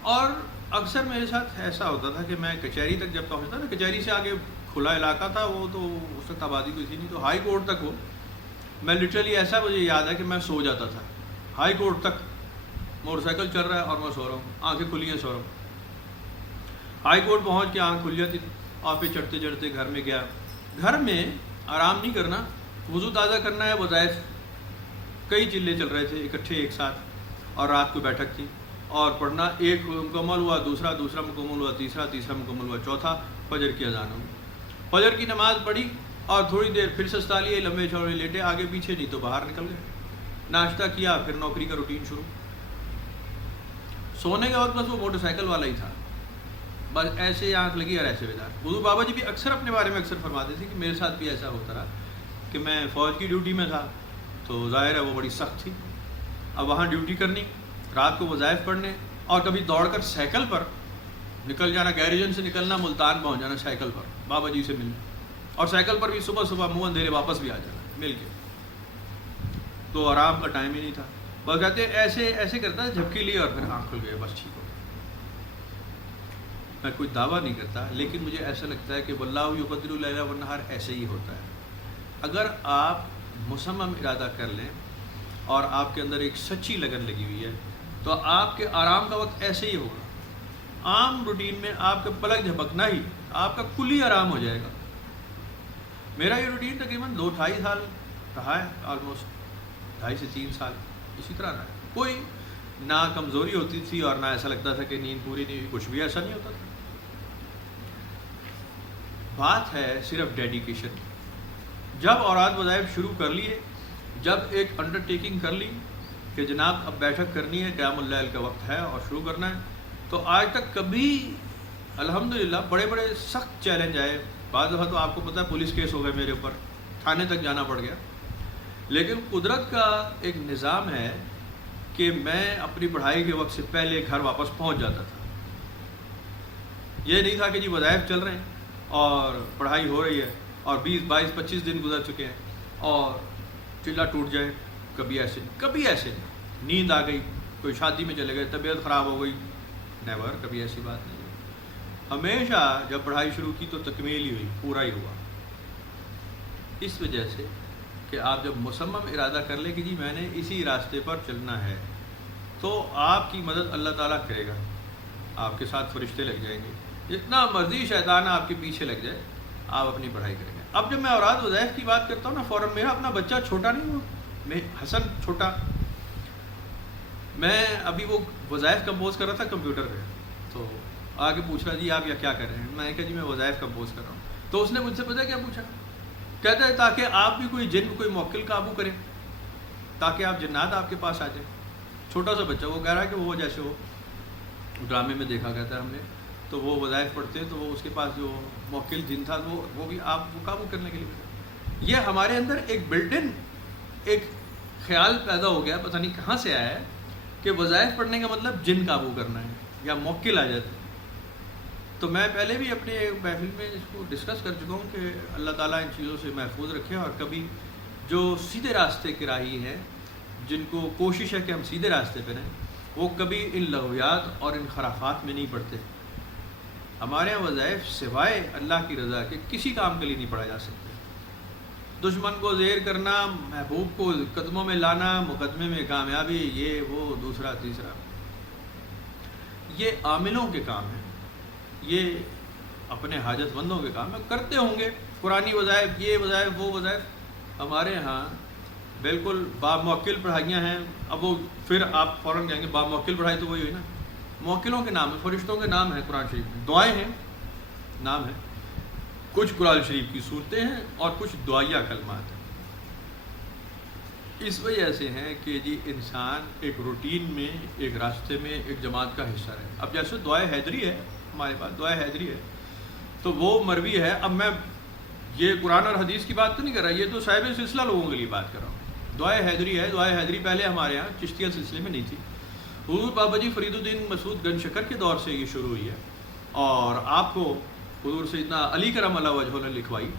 اور اکثر میرے ساتھ ایسا ہوتا تھا کہ میں کچہری تک جب پہنچتا نا، کچہری سے آگے کھلا علاقہ تھا وہ، تو اس وقت آبادی کوئی تھی نہیں، تو ہائی کورٹ تک ہو، میں لٹرلی ایسا مجھے یاد ہے کہ میں سو جاتا تھا ہائی کورٹ تک، موٹر سائیکل چل رہا ہے اور میں سو رہا ہوں، آنکھیں کھلی ہیں، سو رہا ہوں۔ ہائی کورٹ پہنچ کے آنکھ کھل جاتی تھی، اور پھر چڑھتے چڑھتے گھر میں گیا. گھر میں آرام نہیں کرنا، وضو تازہ کرنا ہے وظائف. کئی چلے چل رہے تھے اکٹھے ایک ساتھ، اور رات کو بیٹھک تھی، اور پڑھنا ایک مکمل ہوا، دوسرا مکمل ہوا، تیسرا مکمل ہوا، چوتھا فجر کی اذان ہوئی. فجر کی نماز پڑھی اور تھوڑی دیر پھر سستا لیے، لمبے چوڑے لیٹے، آگے پیچھے نہیں تو باہر نکل گئے. ناشتہ کیا، پھر نوکری کا روٹین شروع. سونے کا وقت بس وہ موٹر سائیکل والا ہی تھا، بس ایسے آنکھ لگی اور ایسے بیدار. حضور بابا جی بھی اکثر اپنے بارے میں اکثر فرماتے تھے کہ میرے ساتھ بھی ایسا ہوتا رہا کہ میں فوج کی ڈیوٹی میں تھا، تو ظاہر ہے وہ بڑی سخت تھی. اب وہاں ڈیوٹی کرنی، رات کو وظائف پڑھنے، اور کبھی دوڑ کر سائیکل پر نکل جانا، گیریجن سے نکلنا، ملتان پہنچ جانا سائیکل پر بابا جی سے ملنے، اور سائیکل پر بھی صبح صبح منہ اندھیرے واپس بھی آ جانا مل کے. تو آرام کا ٹائم ہی نہیں تھا. بس کہتے ایسے ایسے کرتا ہے، جھپکی لی اور پھر آنکھ کھل گئے، بس ٹھیک ہو گیا. میں کوئی دعویٰ نہیں کرتا، لیکن مجھے ایسا لگتا ہے کہ واللہ یقدر اللیل والنہار ایسے ہی ہوتا ہے. اگر آپ مصمم ارادہ کر لیں اور آپ کے اندر ایک سچی لگن لگی ہوئی ہے تو آپ کے آرام کا وقت ایسے ہی ہوگا. عام روٹین میں آپ کا پلک جھپکنا ہی آپ کا کلی آرام ہو جائے گا. میرا یہ روٹین تقریباً 2-2.5 سال رہا ہے، آلموسٹ 2.5 سے 3 سال اسی طرح رہا ہے. کوئی نہ کمزوری ہوتی تھی اور نہ ایسا لگتا تھا کہ نیند پوری نہیں ہوئی، کچھ بھی ایسا نہیں ہوتا تھا. بات ہے صرف ڈیڈیکیشن. جب اوراد وظائف شروع کر لیے، جب ایک انڈر ٹیکنگ کر لی کہ جناب اب بیٹھک کرنی ہے، قیام اللیل کا وقت ہے اور شروع کرنا ہے، تو آج تک کبھی الحمدللہ بڑے بڑے سخت چیلنج آئے. بعض دفعہ تو آپ کو پتہ ہے پولیس کیس ہو گئے میرے اوپر، تھانے تک جانا پڑ گیا. لیکن قدرت کا ایک نظام ہے کہ میں اپنی پڑھائی کے وقت سے پہلے گھر واپس پہنچ جاتا تھا. یہ نہیں تھا کہ جی وظائف چل رہے ہیں اور پڑھائی ہو رہی ہے اور 20-22-25 دن گزر چکے ہیں اور چلا ٹوٹ جائے. کبھی ایسے نہیں. نیند آ گئی، کوئی شادی میں چلے گئے، طبیعت خراب ہو گئی، نیور، کبھی ایسی بات نہیں. ہمیشہ جب پڑھائی شروع کی تو تکمیل ہی ہوئی، پورا ہی ہوا. اس وجہ سے کہ آپ جب مصمم ارادہ کر لیں کہ جی میں نے اسی راستے پر چلنا ہے، تو آپ کی مدد اللہ تعالیٰ کرے گا. آپ کے ساتھ فرشتے لگ جائیں گے، جتنا مرضی شیطان آپ کے پیچھے لگ جائے، آپ اپنی پڑھائی کریں گے. اب جب میں اوراد وظائف کی بات کرتا ہوں نا، فوراً میرا اپنا بچہ چھوٹا نہیں ہوا، میں حسن چھوٹا، میں ابھی وہ وظائف کمپوز کر رہا تھا کمپیوٹر پہ. تو آگے پوچھ رہا جی آپ یہ کیا کر رہے ہیں؟ میں نے کہا جی میں وظائف کمپوز کر رہا ہوں. تو اس نے مجھ سے پتہ کیا پوچھا؟ کہتا ہے تاکہ آپ بھی کوئی جن کوئی موکل قابو کریں، تاکہ آپ جنات آپ کے پاس آ جائیں. چھوٹا سا بچہ، وہ کہہ رہا ہے کہ وہ جیسے وہ ڈرامے میں دیکھا گیا تھا ہم نے، تو وہ وظائف پڑھتے تو وہ اس کے پاس جو موکل جن تھا وہ بھی آپ وہ قابو کرنے کے لیے. یہ ہمارے اندر ایک بلٹ ان ایک خیال پیدا ہو گیا، پتہ نہیں کہاں سے آیا ہے، کہ وظائف پڑھنے کا مطلب جن قابو کرنا ہے یا موکل آ جاتے ہیں. تو میں پہلے بھی اپنے محفل میں اس کو ڈسکس کر چکا ہوں کہ اللہ تعالیٰ ان چیزوں سے محفوظ رکھے، اور کبھی جو سیدھے راستے کے راہی ہیں، جن کو کوشش ہے کہ ہم سیدھے راستے پہ رہیں، وہ کبھی ان لغویات اور ان خرافات میں نہیں پڑتے. ہمارے یہاں وظائف سوائے اللہ کی رضا کے کسی کام کے لیے نہیں پڑھا جا سکتے. دشمن کو زیر کرنا، محبوب کو قدموں میں لانا، مقدمے میں کامیابی، یہ وہ دوسرا تیسرا، یہ عاملوں کے کام ہیں، یہ اپنے حاجت مندوں کے کام ہے. کرتے ہوں گے قرآنی وظائف، یہ وظائف وہ وظائف. ہمارے ہاں بالکل باب موکل پڑھائیاں ہیں. اب وہ پھر آپ فوراً کہیں گے باب موکل پڑھائی تو وہی ہوئی نا، موکلوں کے نام ہیں، فرشتوں کے نام ہیں قرآن شریف میں، دعائیں ہیں، نام ہیں. کچھ قرآن شریف کی صورتیں ہیں اور کچھ دعائیہ کلمات ہیں. اس وجہ سے ہیں کہ جی انسان ایک روٹین میں، ایک راستے میں، ایک جماعت کا حصہ رہے. اب جیسے دعائے حیدری ہے، ہمارے پاس دعائے حیدری ہے تو وہ مروی ہے. اب میں یہ قرآن اور حدیث کی بات تو نہیں کر رہا، یہ تو صاحب سلسلہ لوگوں کے لیے بات کر رہا ہوں. دعائے حیدری ہے. دعائے حیدری پہلے ہمارے یہاں چشتیہ سلسلے میں نہیں تھی. حضور بابا جی فرید الدین مسعود گنج شکر کے دور سے یہ شروع ہوئی ہے، اور آپ کو حضور سیدنا علی کرم اللہ وجہہ نے لکھوائی،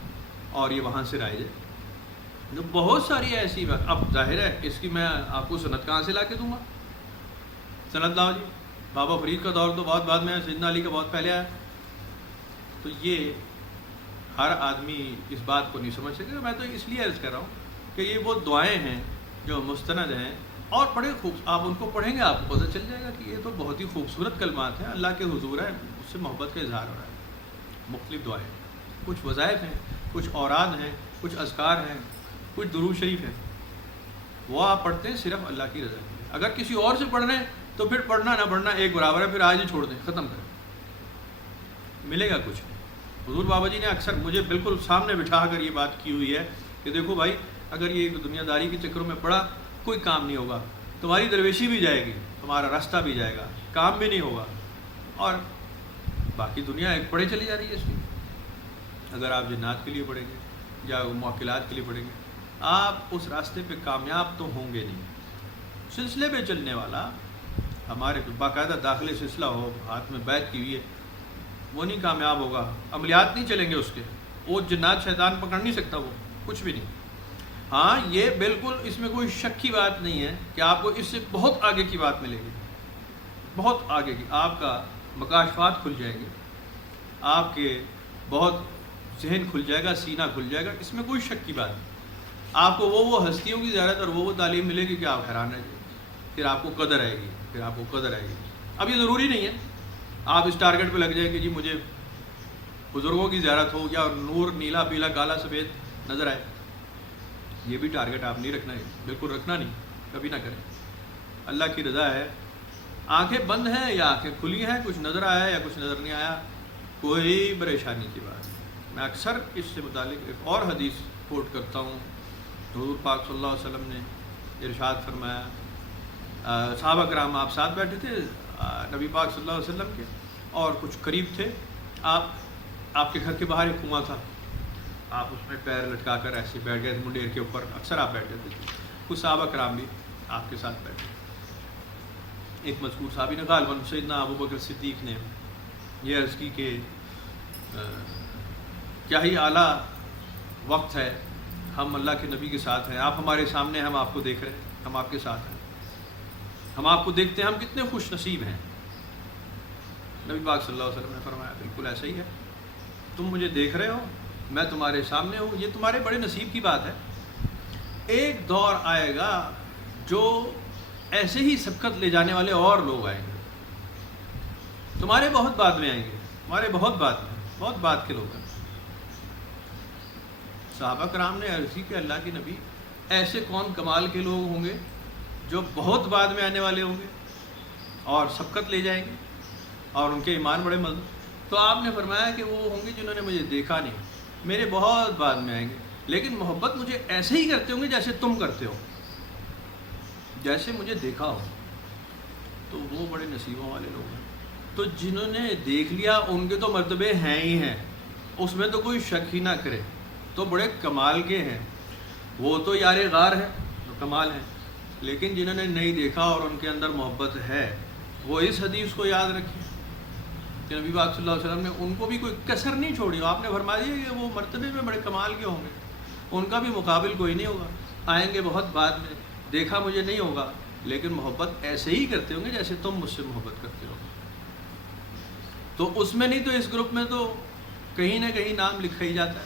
اور یہ وہاں سے رائج ہے. تو بہت ساری ایسی بات. اب ظاہر ہے اس کی میں آپ کو سند کہاں سے لا کے دوں گا؟ سند لاؤ جی. بابا فرید کا دور تو بہت بعد میں ہے، سیدنا علی کا بہت پہلے آیا. تو یہ ہر آدمی اس بات کو نہیں سمجھ سکے. میں تو اس لیے عرض کر رہا ہوں کہ یہ وہ دعائیں ہیں جو مستند ہیں، اور بڑے آپ ان کو پڑھیں گے آپ کو پتہ چل جائے گا کہ یہ تو بہت ہی خوبصورت کلمات ہیں، اللہ کے حضور ہے، اس سے محبت کا اظہار ہو رہا ہے۔ مختلف دعائیں، کچھ وظائف ہیں، کچھ اوراد ہیں، کچھ اذکار ہیں، کچھ درود شریف ہیں، وہ آپ پڑھتے ہیں صرف اللہ کی رضا کے لیے۔ اگر کسی اور سے پڑھ رہے ہیں تو پھر پڑھنا نہ پڑھنا ایک برابر ہے، پھر آج ہی چھوڑ دیں، ختم کریں، ملے گا کچھ نہیں۔ حضور بابا جی نے اکثر مجھے بالکل سامنے بٹھا کر یہ بات کی ہوئی ہے کہ دیکھو بھائی، اگر یہ دنیا داری کے چکروں میں پڑا کوئی کام نہیں ہوگا، تمہاری درویشی بھی جائے گی، تمہارا راستہ بھی جائے گا، کام بھی نہیں ہوگا، اور باقی دنیا ایک پڑھے چلی جا رہی ہے اس کی۔ اگر آپ جنات کے لیے پڑھیں گے یا موکلات کے لیے پڑھیں گے، آپ اس راستے پہ کامیاب تو ہوں گے نہیں۔ سلسلے پہ چلنے والا، ہمارے باقاعدہ داخلے سلسلہ ہو، ہاتھ میں بیعت کی ہوئی ہے، وہ نہیں کامیاب ہوگا، عملیات نہیں چلیں گے اس کے، وہ جنات شیطان پکڑ نہیں سکتا، وہ کچھ بھی نہیں۔ ہاں یہ بالکل اس میں کوئی شک کی بات نہیں ہے کہ آپ کو اس سے بہت آگے کی بات ملے گی، بہت آگے کی، آپ کا مکاشفات کھل جائیں گے، آپ کے بہت ذہن کھل جائے گا، سینہ کھل جائے گا، اس میں کوئی شک کی بات نہیں۔ آپ کو وہ ہستیوں کی زیارت اور وہ تعلیم ملے گی کہ آپ حیران رہ جائیں گے، پھر آپ کو قدر آئے گی، پھر آپ کو قدر آئے گی۔ اب یہ ضروری نہیں ہے آپ اس ٹارگٹ پہ لگ جائیں کہ جی مجھے بزرگوں کی زیارت ہو یا نور نیلا پیلا کالا سفید نظر آئے، یہ بھی ٹارگٹ آپ نہیں رکھنا ہے، بالکل رکھنا نہیں، کبھی نہ کریں۔ اللہ کی رضا ہے، آنکھیں بند ہیں یا آنکھیں کھلی ہیں، کچھ نظر آیا یا کچھ نظر نہیں آیا، کوئی پریشانی کی بات نہیں۔ میں اکثر اس سے متعلق ایک اور حدیث کوٹ کرتا ہوں، حضور پاک صلی اللہ علیہ وسلم نے ارشاد فرمایا، صحابہ کرام آپ ساتھ بیٹھے تھے نبی پاک صلی اللہ علیہ وسلم کے، اور کچھ قریب تھے، آپ کے گھر کے باہر ایک کنواں تھا، آپ اس میں پیر لٹکا کر ایسے بیٹھ گئے، منڈیر کے اوپر اکثر آپ بیٹھ جاتے تھے، کچھ صحابہ کرام بھی آپ کے ساتھ بیٹھے۔ ایک مذکور صحابی نے غالباً سیدنا ابو بکر صدیق نے یہ عرض کی کہ کیا ہی اعلیٰ وقت ہے، ہم اللہ کے نبی کے ساتھ ہیں، آپ ہمارے سامنے ہیں، ہم آپ کو دیکھ رہے ہیں، ہم آپ کے ساتھ ہیں، ہم آپ کو دیکھتے ہیں، ہم کتنے خوش نصیب ہیں۔ نبی پاک صلی اللہ علیہ وسلم نے فرمایا بالکل ایسا ہی ہے، تم مجھے دیکھ رہے ہو، میں تمہارے سامنے ہوں، یہ تمہارے بڑے نصیب کی بات ہے۔ ایک دور آئے گا جو ایسے ہی سبقت لے جانے والے اور لوگ آئیں گے، تمہارے بہت بعد میں آئیں گے، تمہارے بہت بعد میں، بہت بعد کے لوگ ہیں۔ صحابہ کرام نے عرض کی کہ اللہ کے نبی، ایسے کون کمال کے لوگ ہوں گے جو بہت بعد میں آنے والے ہوں گے اور سبقت لے جائیں گے اور ان کے ایمان بڑے مضبوط؟ تو آپ نے فرمایا کہ وہ ہوں گے جنہوں نے مجھے دیکھا نہیں، میرے بہت بعد میں آئیں گے، لیکن محبت مجھے ایسے ہی کرتے ہوں گے جیسے تم کرتے ہو، جیسے مجھے دیکھا ہو، تو وہ بڑے نصیبوں والے لوگ ہیں۔ تو جنہوں نے دیکھ لیا ان کے تو مرتبے ہیں ہی ہیں، اس میں تو کوئی شک ہی نہ کرے، تو بڑے کمال کے ہیں، وہ تو یار غار ہے، تو کمال ہے۔ لیکن جنہوں نے نہیں دیکھا اور ان کے اندر محبت ہے، وہ اس حدیث کو یاد رکھیں کہ نبی پاک صلی اللہ علیہ وسلم نے ان کو بھی کوئی کسر نہیں چھوڑی، آپ نے فرما دیا کہ وہ مرتبے میں بڑے کمال کے ہوں گے، ان کا بھی مقابل کوئی نہیں ہوگا، آئیں گے بہت بعد میں، دیکھا مجھے نہیں ہوگا، لیکن محبت ایسے ہی کرتے ہوں گے جیسے تم مجھ سے محبت کرتے ہو۔ تو اس میں نہیں تو اس گروپ میں تو کہیں نہ کہیں نام لکھا ہی جاتا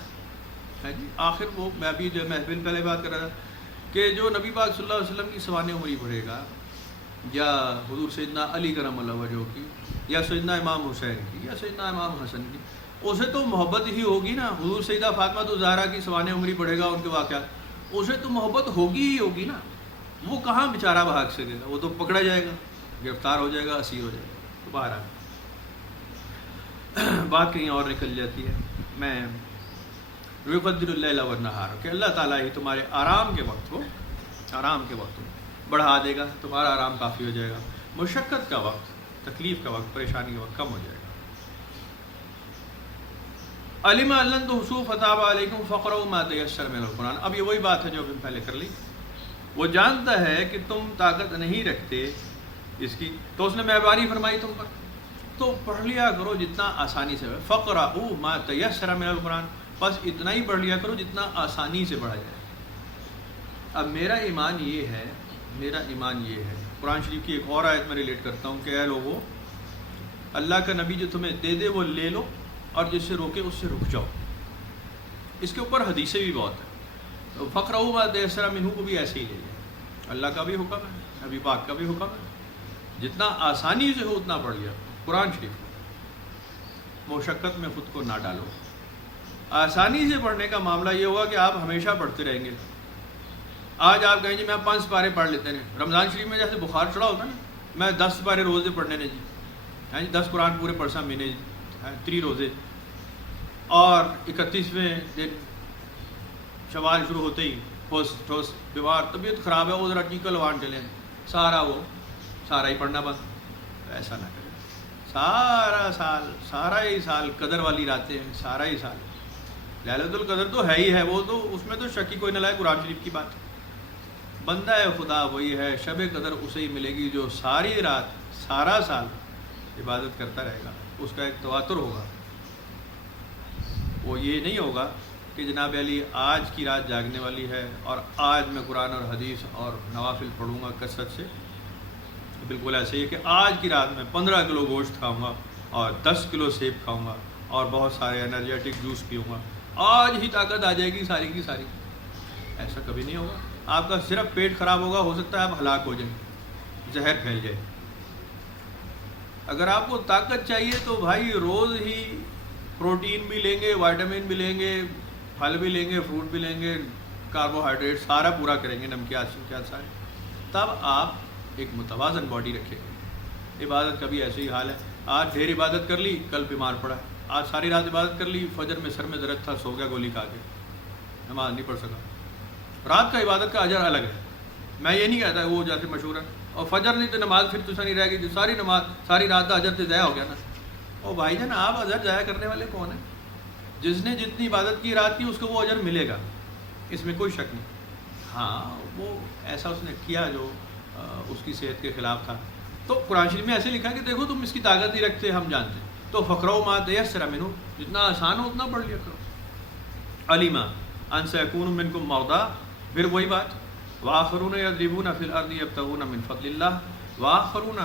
ہے جی۔ آخر وہ میں بھی جو محفل پہلے بات کر رہا تھا کہ جو نبی پاک صلی اللہ علیہ وسلم کی سوانح عمری پڑھے گا، یا حضور سیدنا علی کرم اللہ وجہہ کی، یا سیدنا امام حسین کی، یا سیدنا امام حسن کی، اسے تو محبت ہی ہوگی نا۔ حضور سیدہ فاطمہ الزہرا کی سوانح عمری پڑھے گا، ان کے واقعات، اسے تو محبت ہوگی ہی ہوگی نا۔ وہ کہاں بیچارہ بھاگ سکے گا، وہ تو پکڑا جائے گا، گرفتار ہو جائے گا، اسیر ہو جائے گا۔ تو باہر بات کہیں اور نکل جاتی ہے۔ میں یقدر اللیل والنہار، کہ اللہ تعالیٰ ہی تمہارے آرام کے وقت کو بڑھا دے گا، تمہارا آرام کافی ہو جائے گا، مشقت کا وقت، تکلیف کا وقت، پریشانی کا وقت کم ہو جائے گا۔ علم ان تحصوا فتاب علیکم فقرؤوا ما تیسر من القرآن۔ اب یہ وہی بات ہے جو ابھی پہلے کر لی۔ وہ جانتا ہے کہ تم طاقت نہیں رکھتے اس کی، تو اس نے مہربانی فرمائی تم پر، تو پڑھ لیا کرو جتنا آسانی سے، فقرؤوا ما تیسر من القرآن، بس اتنا ہی پڑھ لیا کرو جتنا آسانی سے پڑھا جائے۔ اب میرا ایمان یہ ہے، قرآن شریف کی ایک اور آیت میں ریلیٹ کرتا ہوں کہ اے لوگو، اللہ کا نبی جو تمہیں دے دے وہ لے لو، اور جس سے روکے اس سے رک جاؤ۔ اس کے اوپر حدیثیں بھی بہت ہیں، تو فقرؤوا ما تیسر منہ کو بھی ایسے ہی لے لیا، اللہ کا بھی حکم ہے، نبی پاک کا بھی حکم ہے، جتنا آسانی سے ہو اتنا پڑھ لیا قرآن شریف کو، مشقت میں خود کو نہ ڈالو۔ آسانی سے پڑھنے کا معاملہ یہ ہوگا کہ آپ ہمیشہ پڑھتے رہیں گے۔ آج آپ کہیں جی میں 5 سپارے پڑھ لیتے ہیں، رمضان شریف میں جیسے بخار چڑھا ہوتا ہے نا، میں 10 سپارے روزے پڑھنے نے جی، ہاں جی 10 قرآن پورے پڑھ سا مہینے 3 روزے، اور 31ویں دن شوال شروع ہوتے ہی ٹھوس بیمار، طبیعت خراب ہے، وہ ذرا ٹیکا لوان چلیں، سارا ہی پڑھنا بند۔ ایسا نہ کریں، سارا ہی سال قدر والی راتیں ہیں، سارا ہی سال ليلۃ القدر تو ہے ہی ہے، وہ تو اس میں تو شک ہی کوئی نہ لائے، قرآن شریف کی بات۔ بندہ خدا وہی ہے، شب قدر اسے ہی ملے گی جو ساری رات سارا سال عبادت کرتا رہے گا، اس کا ایک تواتر ہوگا۔ وہ یہ نہیں ہوگا کہ جناب علی آج کی رات جاگنے والی ہے اور آج میں قرآن اور حدیث اور نوافل پڑھوں گا کثرت سے۔ بالکل ایسے ہی کہ آج کی رات میں 15 کلو گوشت کھاؤں گا اور 10 کلو سیب کھاؤں گا اور بہت سارے انرجیٹک جوس پیوں گا، آج ہی طاقت آ جائے گی ساری کی ساری۔ ایسا کبھی نہیں ہوگا، آپ کا صرف پیٹ خراب ہوگا، ہو سکتا ہے آپ ہلاک ہو جائیں، زہر پھیل جائے۔ اگر آپ کو طاقت چاہیے تو بھائی روز ہی پروٹین بھی لیں گے، وائٹامن بھی لیں گے، پھل بھی لیں گے، فروٹ بھی لیں گے، کاربوہائیڈریٹ سارا پورا کریں گے، نمکیات سارے، تب آپ ایک متوازن باڈی رکھیں گے۔ عبادت کا بھی ایسے ہی حال ہے، آج ڈھیر عبادت کر لی، کل بیمار پڑا، آج ساری رات عبادت کر لی، فجر میں سر میں درد تھا، سو گیا گولی کھا کے، نماز نہیں پڑھ سکا۔ رات کا عبادت کا اجر الگ ہے، میں یہ نہیں کہتا وہ جیسے مشہور ہے، اور فجر نہیں تو نماز پھر تو نہیں رہے گی، جو ساری رات کا اجر تو ضائع ہو گیا نا۔ او بھائی جان، آپ اجر ضائع کرنے والے کون ہیں؟ جس نے جتنی عبادت کی رات کی اس کو وہ اجر ملے گا، اس میں کوئی شک نہیں۔ ہاں وہ ایسا اس نے کیا جو اس کی صحت کے خلاف تھا، تو قرآن شریف میں ایسے لکھا کہ دیکھو تم اس کی طاقت نہیں رکھتے، ہم جانتے، تو فقرؤ ما تیسر منہ، جتنا آسان ہو اتنا پڑھ لیا کرو۔ علیما ان سیکون منکم مرضی، پھر وہی بات، وآخرون یضربون فی الارض یبتغون من فضل اللہ وآخرون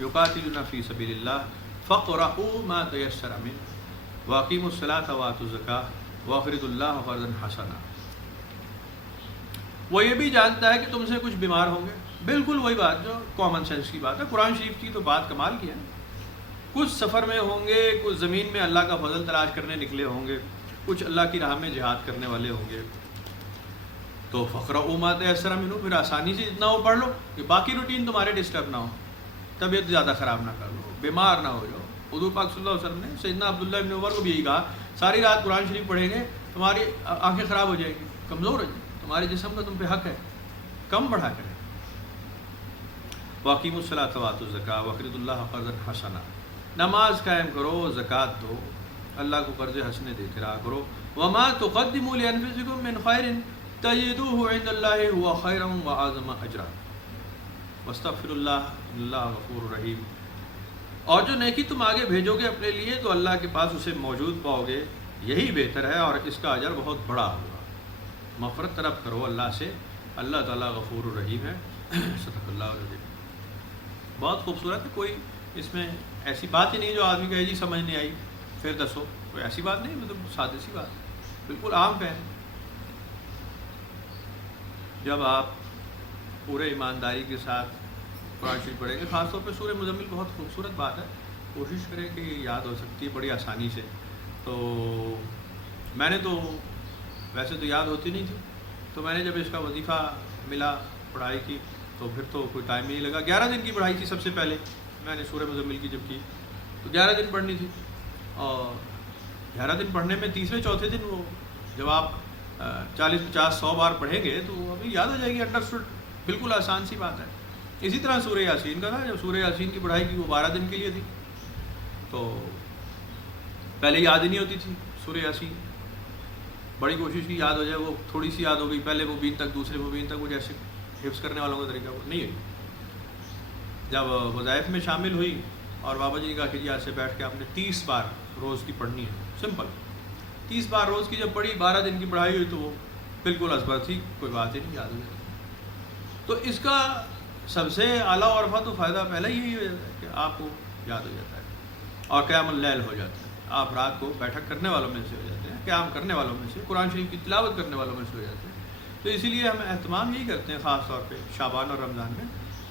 یقاتلون فی سبیل اللہ فاقرؤوا ما تیسر منہ واقیموا الصلاۃ وآتوا الزکاۃ واقرضوا اللہ قرضا حسنا۔ وہ یہ بھی جانتا ہے کہ تم سے کچھ بیمار ہوں گے، بالکل وہی بات جو کامن سینس کی بات ہے، قرآن شریف کی تو بات کمال کی ہے۔ کچھ سفر میں ہوں گے، کچھ زمین میں اللہ کا فضل تلاش کرنے نکلے ہوں گے، کچھ اللہ کی راہ میں جہاد کرنے والے ہوں گے، تو فقرؤوا ما تیسر منہ، پھر آسانی سے جتنا ہو پڑھ لو کہ باقی روٹین تمہارے ڈسٹرب نہ ہو، طبیعت زیادہ خراب نہ کر لو، بیمار نہ ہو جاؤ۔ حضور پاک صلی اللہ علیہ وسلم نے سیدنا عبداللہ ابن عمر کو بھی یہی کہا، ساری رات قرآن شریف پڑھیں گے تمہاری آنکھیں خراب ہو جائیں گی، کمزور ہو جائیں گی، تمہارے جسم کا تم پہ حق ہے، کم بڑھا کریں۔ واقیموا الصلاۃ وآتوا الزکاۃ واقرضوا اللہ قرضا حسنا، نماز قائم کرو، زکوٰۃ دو، اللہ کو قرض حسنے دیتے رہا کرو۔ وما تقدموا لانفسکم من خیر تجدوہ عند اللہ هو خیرا واعظم اجرا واستغفر اللہ ان اللہ غفور رحیم۔ اور جو نیکی تم آگے بھیجو گے اپنے لیے تو اللہ کے پاس اسے موجود پاؤ گے، یہی بہتر ہے اور اس کا اجر بہت بڑا ہوگا۔ مغفرت طلب کرو اللہ سے، اللہ تعالیٰ غفور الرحیم ہے۔ صدق اللہ العظیم۔ بہت خوبصورت ہے، کوئی اس میں ایسی بات ہی نہیں جو آدمی کہے جی سمجھ نہیں آئی پھر دسو، کوئی ایسی بات نہیں، مطلب سادہ سی بات، بالکل عام ہے۔ جب آپ پورے ایمانداری کے ساتھ قرآن شریف پڑھیں گے، خاص طور پہ سورہ مزمل بہت خوبصورت بات ہے، کوشش کریں کہ یہ یاد ہو سکتی ہے بڑی آسانی سے۔ تو میں نے تو ویسے تو یاد ہوتی نہیں تھی، تو میں نے جب اس کا وظیفہ ملا پڑھائی کی تو پھر تو کوئی ٹائم نہیں لگا۔ 11 دن کی پڑھائی تھی سب سے پہلے میں نے سورہ مزمل کی جب کی تو 11 دن پڑھنی تھی، اور 11 دن پڑھنے میں تیسرے چوتھے دن وہ جب آپ 40 50 100 بار پڑھیں گے تو ابھی یاد ہو جائے گی، انڈرسٹوڈ، بالکل آسان سی بات ہے۔ اسی طرح سورہ یاسین کا تھا، جب سورہ یاسین کی پڑھائی کی وہ 12 دن کے لیے تھی، تو پہلے یاد ہی نہیں ہوتی تھی سورہ یاسین، بڑی کوشش کی یاد ہو جائے، وہ تھوڑی سی یاد ہو گئی، پہلے مبین تک دوسرے مبین تک، وہ جیسے حفظ کرنے والوں کا طریقہ وہ نہیں ہے۔ جب وظائف میں شامل ہوئی اور بابا جی نے کہا کہ جی آج سے بیٹھ کے آپ نے 30 بار روز کی پڑھنی ہے، سمپل 30 بار روز کی جب پڑھی، 12 دن کی پڑھائی ہوئی تو وہ بالکل ازبر تھی، کوئی بات ہی نہیں، یاد ہو جاتی۔ تو اس کا سب سے اعلیٰ اور تو فائدہ پہلے یہی ہو جاتا ہے کہ آپ کو یاد ہو جاتا ہے اور قیام اللیل ہو جاتا ہے، آپ رات کو بیٹھک کرنے والوں میں سے ہو جاتے ہیں، قیام کرنے والوں میں سے، قرآن شریف کی تلاوت کرنے والوں میں سے ہو جاتے ہیں۔ تو اسی لیے ہم اہتمام یہی کرتے ہیں خاص طور پہ شعبان اور رمضان میں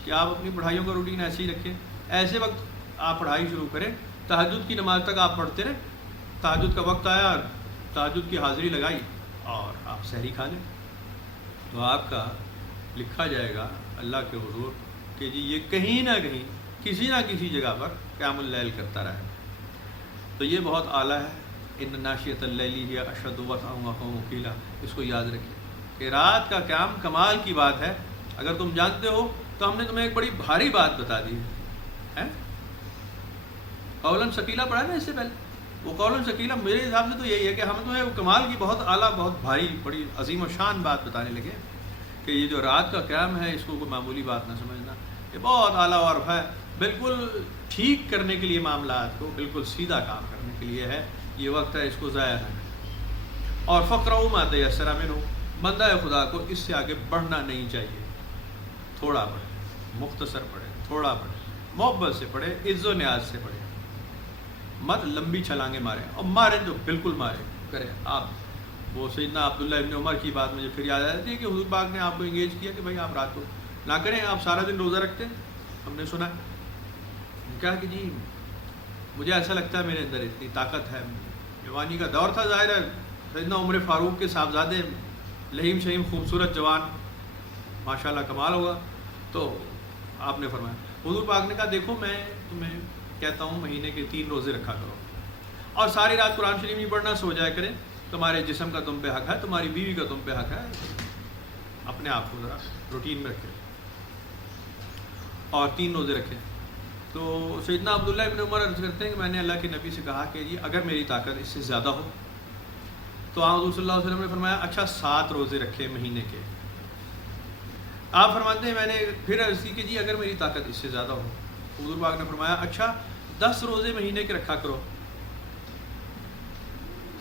کہ آپ اپنی پڑھائیوں کا روٹین ایسے ہی رکھیں، ایسے وقت آپ پڑھائی شروع کریں، تہجد کی نماز تک آپ پڑھتے رہیں، تہجد کا وقت آیا، تہجد کی حاضری لگائی اور آپ سحری کھا لیں، تو آپ کا لکھا جائے گا اللہ کے حضور کہ جی یہ کہیں نہ کہیں کسی نہ کسی جگہ پر قیام اللیل کرتا رہا ہے۔ تو یہ بہت اعلیٰ ہے۔ ان ناشیۃ اللیل ہی اشد وطئا واقوم قیلا، اس کو یاد رکھیں کہ رات کا قیام کمال کی بات ہے۔ اگر تم جانتے ہو تو ہم نے تمہیں ایک بڑی بھاری بات بتا دی ہے، قولاً ثقیلہ پڑھا نا اس سے پہلے، وہ قولاً ثقیلہ میرے حساب سے تو یہی ہے کہ ہم تمہیں کمال کی بہت اعلیٰ بہت بھاری بڑی عظیم و شان بات بتانے لگے کہ یہ جو رات کا قیام ہے اس کو کوئی معمولی بات نہ سمجھنا، یہ بہت اعلیٰ اور ہے، بالکل ٹھیک کرنے کے لیے معاملات کو، بالکل سیدھا کام کرنے کے لیے ہے، یہ وقت ہے، اس کو ضائع نہ کریں۔ اور فقرؤ ما تیسر منہ، بندہ خدا کو اس سے آگے بڑھنا نہیں چاہیے، تھوڑا پڑھے، مختصر پڑھے، تھوڑا پڑھے، محبت سے پڑھے، عز و نیاز سے پڑھے، مت لمبی چھلانگیں ماریں، اور ماریں تو بالکل ماریں کریں آپ۔ وہ سیدنا عبداللہ ابن عمر کی بات مجھے پھر یاد آ جاتی ہے کہ حضور پاک نے آپ کو انگیج کیا کہ بھائی آپ رات کو نہ کریں، آپ سارا دن روزہ رکھتے ہیں، ہم نے سنا، کہا کہ جی مجھے ایسا لگتا ہے میرے اندر اتنی طاقت ہے، جوانی کا دور تھا، ظاہر ہے سیدنا عمر فاروق کے صاحبزادے، لہیم شہیم خوبصورت جوان، ماشاءاللہ کمال ہوگا، تو آپ نے فرمایا، حضور پاک نے کہا دیکھو میں تمہیں کہتا ہوں مہینے کے 3 روزے رکھا کرو، اور ساری رات قرآن شریف نہیں پڑھنا، سو جایا کریں، تمہارے جسم کا تم پہ حق ہے، تمہاری بیوی کا تم پہ حق ہے، اپنے آپ کو ذرا روٹین میں رکھیں اور 3 روزے رکھیں۔ تو سیدنا عبداللہ ابن عمر عرض کرتے ہیں کہ میں نے اللہ کے نبی سے کہا کہ جی اگر میری طاقت اس سے زیادہ ہو تو آپ حضور صلی اللہ علیہ وسلم نے فرمایا اچھا 7 روزے رکھے مہینے کے۔ آپ فرماتے ہیں میں نے پھر عرض کی کہ جی اگر میری طاقت اس سے زیادہ ہو، حضور پاک نے فرمایا اچھا 10 روزے مہینے کے رکھا کرو۔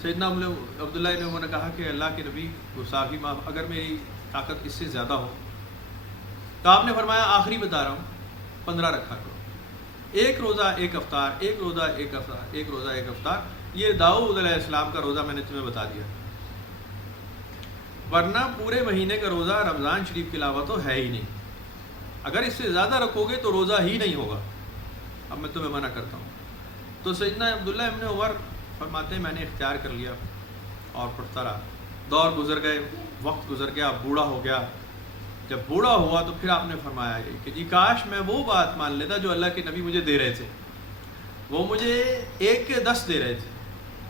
سیدنا عبداللہ ابن عمر نے کہا کہ اللہ کے نبی گستاخی معاف، اگر میری طاقت اس سے زیادہ ہو تو آپ نے فرمایا آخری بتا رہا ہوں 15 رکھا کرو، 1 روزہ 1 افطار، 1 روزہ 1 افطار، 1 روزہ 1 افطار۔ یہ داؤد علیہ السلام کا روزہ میں نے تمہیں بتا دیا، ورنہ پورے مہینے کا روزہ رمضان شریف کے علاوہ تو ہے ہی نہیں، اگر اس سے زیادہ رکھو گے تو روزہ ہی نہیں ہوگا، اب میں تمہیں منع کرتا ہوں۔ تو سیدنا عبداللہ ابن عمر فرماتے ہیں میں نے اختیار کر لیا اور پڑھتا رہا، دور گزر گئے، وقت گزر گیا، بوڑھا ہو گیا، جب بوڑھا ہوا تو پھر آپ نے فرمایا کہ جی کاش میں وہ بات مان لیتا جو اللہ کے نبی مجھے دے رہے تھے، وہ مجھے 1 کے 10 دے رہے تھے،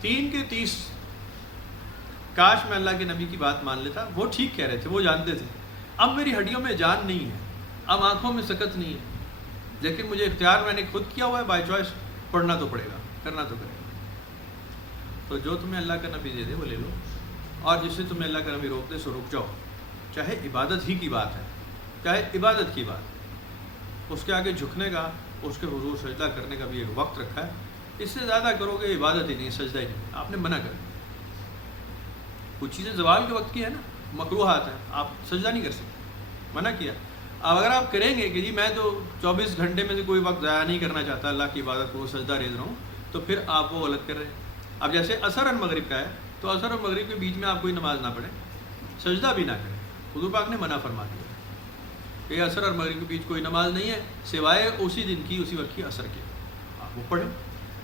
3 کے 30، کاش میں اللہ کے نبی کی بات مان لیتا، وہ ٹھیک کہہ رہے تھے، وہ جانتے تھے، اب میری ہڈیوں میں جان نہیں ہے، اب آنکھوں میں سکت نہیں ہے، لیکن مجھے اختیار میں نے خود کیا ہوا ہے، بائی چوائس پڑھنا تو پڑے گا، کرنا تو پڑے گا۔ تو جو تمہیں اللہ کا نبی دے دے وہ لے لو، اور جس سے تمہیں اللہ کا نبی روک دے سو رک جاؤ، چاہے عبادت ہی کی بات ہے، چاہے عبادت کی بات، اس کے آگے جھکنے کا، اس کے حضور سجدہ کرنے کا بھی ایک وقت رکھا ہے، اس سے زیادہ کرو گے عبادت ہی نہیں، سجدہ ہی نہیں، آپ نے منع کر دیا۔ کچھ چیزیں زوال کے وقت کی ہے نا، مکروہات ہیں، آپ سجدہ نہیں کر سکتے، منع کیا۔ اب اگر آپ کریں گے کہ جی میں تو 24 گھنٹے میں سے کوئی وقت ضائع نہیں کرنا چاہتا اللہ کی عبادت کو، سجدہ ریز رہا ہوں، تو پھر آپ وہ غلط کر رہے ہیں۔ اب جیسے عصر اور مغرب کا ہے تو عصر اور مغرب کے بیچ میں آپ کوئی نماز نہ پڑھیں، سجدہ بھی نہ کریں، حضور پاک نے منع فرما دیا کہ عصر اور مغرب کے بیچ کوئی نماز نہیں ہے سوائے اسی دن کی، اسی وقت کی عصر کی، آپ وہ پڑھیں۔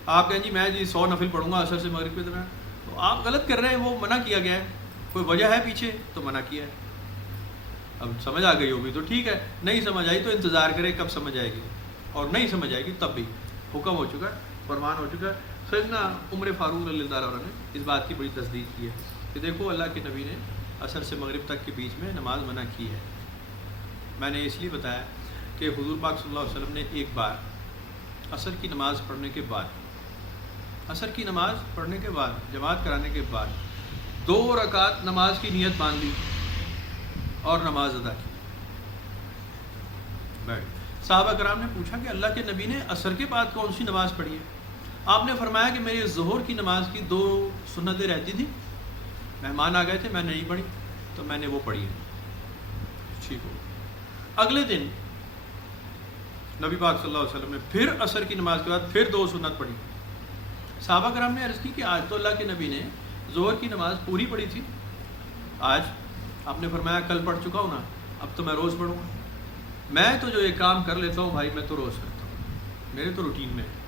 آپ کہیں جی میں جی 100 نفل پڑھوں گا عصر سے مغرب کے درمیان، تو آپ غلط کر رہے ہیں، وہ منع کیا گیا ہے، کوئی وجہ ہے پیچھے تو منع کیا ہے۔ اب سمجھ آ گئی ہوگی تو ٹھیک ہے، نہیں سمجھ آئی تو انتظار کرے کب سمجھ آئے گی، اور نہیں سمجھ آئے گی تب بھی حکم ہو چکا ہے، فرمان ہو چکا ہے۔ سیدنا عمر فاروق رضی اللہ عنہ نے اس بات کی بڑی تصدیق کی ہے کہ دیکھو اللہ کے نبی نے عصر سے مغرب تک کے بیچ میں نماز منع کی ہے۔ میں نے اس لیے بتایا کہ حضور پاک صلی اللہ علیہ وسلم نے ایک بار عصر کی نماز پڑھنے کے بعد، عصر کی نماز پڑھنے کے بعد، جماعت کرانے کے بعد 2 رکعت نماز کی نیت باندھ لی اور نماز ادا کی۔ صحابہ کرام نے پوچھا کہ اللہ کے نبی نے عصر کے بعد کون سی نماز پڑھی ہے؟ آپ نے فرمایا کہ میری ظہر کی نماز کی 2 سنتیں رہتی تھیں، مہمان آ گئے تھے میں نے نہیں پڑھی تو میں نے وہ پڑھی ہے، ٹھیک ہو۔ اگلے دن نبی پاک صلی اللہ علیہ وسلم نے پھر عصر کی نماز کے بعد پھر 2 سنت پڑھی۔ صحابہ کرام نے عرض کی کہ آج تو اللہ کے نبی نے ظہر کی نماز پوری پڑھی تھی، آج آپ نے فرمایا کل پڑھ چکا ہوں نا، اب تو میں روز پڑھوں گا۔ میں تو جو یہ کام کر لیتا ہوں بھائی میں تو روز کرتا ہوں، میرے تو روٹین میں ہے.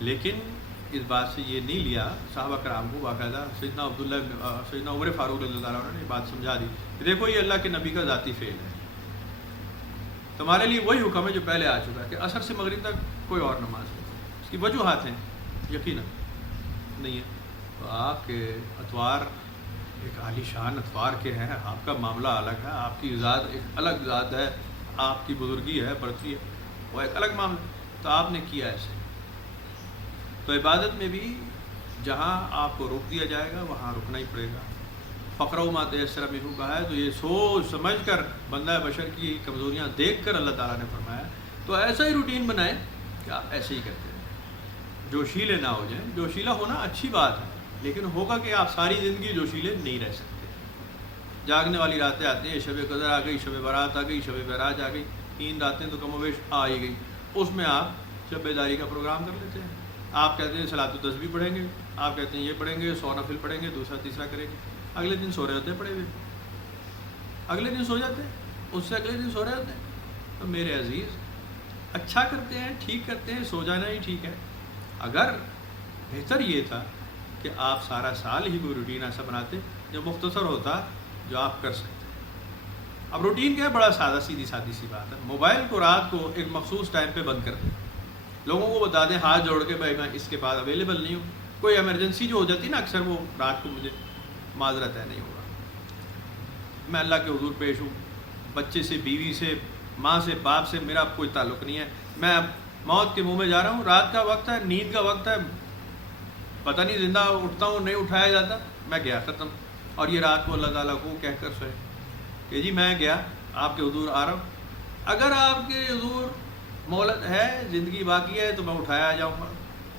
لیکن اس بات سے یہ نہیں لیا صحابہ کرام کو باقاعدہ سیدنا عمر فاروق رضی اللہ عنہ نے یہ بات سمجھا دی کہ دیکھو یہ اللہ کے نبی کا ذاتی فعل ہے، تمہارے لیے وہی حکم ہے جو پہلے آ چکا ہے کہ عصر سے مغرب تک کوئی اور نماز نہیں. اس کی وجوہات ہیں یقیناً نہیں ہے. تو آپ کے اطوار ایک عالی شان اطوار کے ہیں، آپ کا معاملہ الگ ہے، آپ کی ذات ایک الگ ذات ہے، آپ کی بزرگی ہے، برتری ہے، وہ ایک الگ معاملہ. تو آپ نے کیا ایسے. تو عبادت میں بھی جہاں آپ کو روک دیا جائے گا وہاں رکنا ہی پڑے گا. فقرہ ما تیسر منہ کہا ہے تو یہ سوچ سمجھ کر بندہ بشر کی کمزوریاں دیکھ کر اللہ تعالیٰ نے فرمایا تو ایسا ہی روٹین بنائیں کہ آپ ایسے ہی کرتے ہیں، جوشیلے نہ ہو جائیں. جوشیلا ہونا اچھی بات ہے لیکن ہوگا کہ آپ ساری زندگی جوشیلے نہیں رہ سکتے. جاگنے والی راتیں آتی ہیں، شب قدر آ گئی، شب برات آ گئی، شب معراج آ گئی، 3 راتیں تو کم و بیش آ ہی گئی. اس میں آپ شب بیداری کا پروگرام کر لیتے ہیں. آپ کہتے ہیں صلاۃ التسبیح پڑھیں گے، آپ کہتے ہیں یہ پڑھیں گے، 100 نفل پڑھیں گے، دوسرا تیسرا کریں گے. اگلے دن سو رہے ہوتے ہیں پڑے ہوئے، اگلے دن سو جاتے ہیں، اس سے اگلے دن سو رہے ہوتے ہیں. تو میرے عزیز اچھا کرتے ہیں، ٹھیک کرتے ہیں، سو جانا ہی ٹھیک ہے. اگر بہتر یہ تھا کہ آپ سارا سال ہی کوئی روٹین ایسا بناتے جو مختصر ہوتا جو آپ کر سکتے. اب روٹین کیا ہے؟ بڑا سادہ سادی سی بات ہے. موبائل کو رات کو ایک مخصوص ٹائم پہ بند کر دیں، لوگوں کو بتا دیں ہاتھ جوڑ کے بھائی میں اس کے بعد اویلیبل نہیں ہوں. کوئی ایمرجنسی جو ہو جاتی نا اکثر وہ رات کو مجھے معذرت ہے نہیں ہوگا، میں اللہ کے حضور پیش ہوں، بچے سے، بیوی سے، ماں سے، باپ سے میرا کوئی تعلق نہیں ہے، میں اب موت کے منہ میں جا رہا ہوں، رات کا وقت ہے، نیند کا وقت ہے، پتہ نہیں زندہ اٹھتا ہوں نہیں اٹھایا جاتا، میں گیا ختم. اور یہ رات کو اللہ تعالیٰ کو کہہ کر سوئے کہ جی میں گیا آپ کے حضور آ رہا ہوں. اگر آپ کے حضور مہلت ہے، زندگی باقی ہے تو میں اٹھایا جاؤں گا،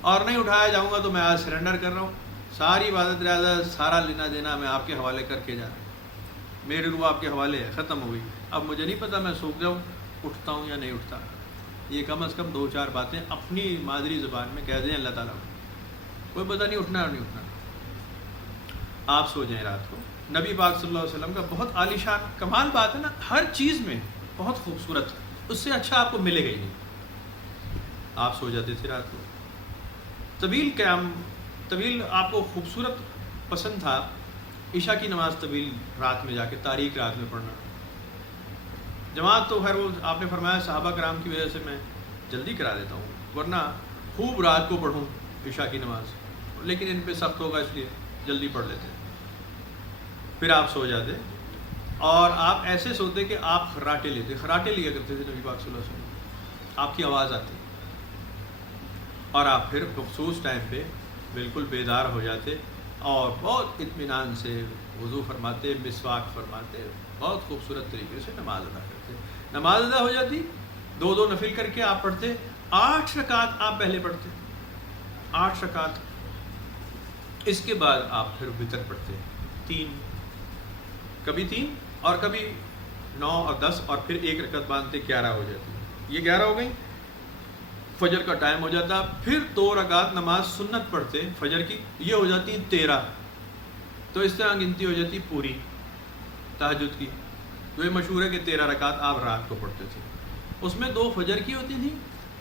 اور نہیں اٹھایا جاؤں گا تو میں آج سرنڈر کر رہا ہوں. ساری عبادت ریاضت سارا لینا دینا میں آپ کے حوالے کر کے جا رہا ہوں، میری روح آپ کے حوالے ہے، ختم ہو گئی. اب مجھے نہیں پتہ میں سوکھ جاؤں، اٹھتا ہوں یا نہیں اٹھتا. یہ کم از کم 2-4 باتیں اپنی مادری زبان میں کہہ دیں اللہ تعالیٰ کو. کوئی پتہ نہیں اٹھنا اور نہیں اٹھنا. آپ سو جائیں رات کو. نبی پاک صلی اللہ علیہ وسلم کا بہت عالی شان کمال بات ہے نا، ہر چیز میں بہت خوبصورت، اس سے اچھا آپ کو ملے گا ہی نہیں. آپ سو جاتے تھے رات کو. طویل قیام، طویل آپ کو خوبصورت پسند تھا عشاء کی نماز طویل رات میں جا کے تاریک رات میں پڑھنا. جماعت تو خیر وہ آپ نے فرمایا صحابہ کرام کی وجہ سے میں جلدی کرا دیتا ہوں، ورنہ خوب رات کو پڑھوں عشاء کی نماز، لیکن ان پہ سخت ہوگا اس لیے جلدی پڑھ لیتے. پھر آپ سو جاتے اور آپ ایسے سوتے کہ آپ خراٹے لیتے، خراٹے لیا کرتے تھے نبی پاک صلی اللہ علیہ وسلم. آپ کی آواز آتی اور آپ پھر مخصوص ٹائم پہ بالکل بیدار ہو جاتے اور بہت اطمینان سے وضو فرماتے، مسواک فرماتے، بہت خوبصورت طریقے سے نماز ادا کرتے. نماز ادا ہو جاتی، 2 نفل کر کے آپ پڑھتے. 8 رکعت آپ پہلے پڑھتے، 8 رکعت. اس کے بعد آپ پھر وتر پڑھتے، 3، کبھی 3 اور کبھی 9 اور 10 اور پھر 1 رکعت باندھتے، 11 ہو جاتی. یہ 11 ہو گئی. فجر کا ٹائم ہو جاتا، پھر 2 رکعت نماز سنت پڑھتے فجر کی، یہ ہو جاتی 13. تو اس طرح گنتی ہو جاتی پوری تہجد کی. تو یہ مشہور ہے کہ 13 رکعت آپ رات کو پڑھتے تھے. اس میں 2 فجر کی ہوتی تھی،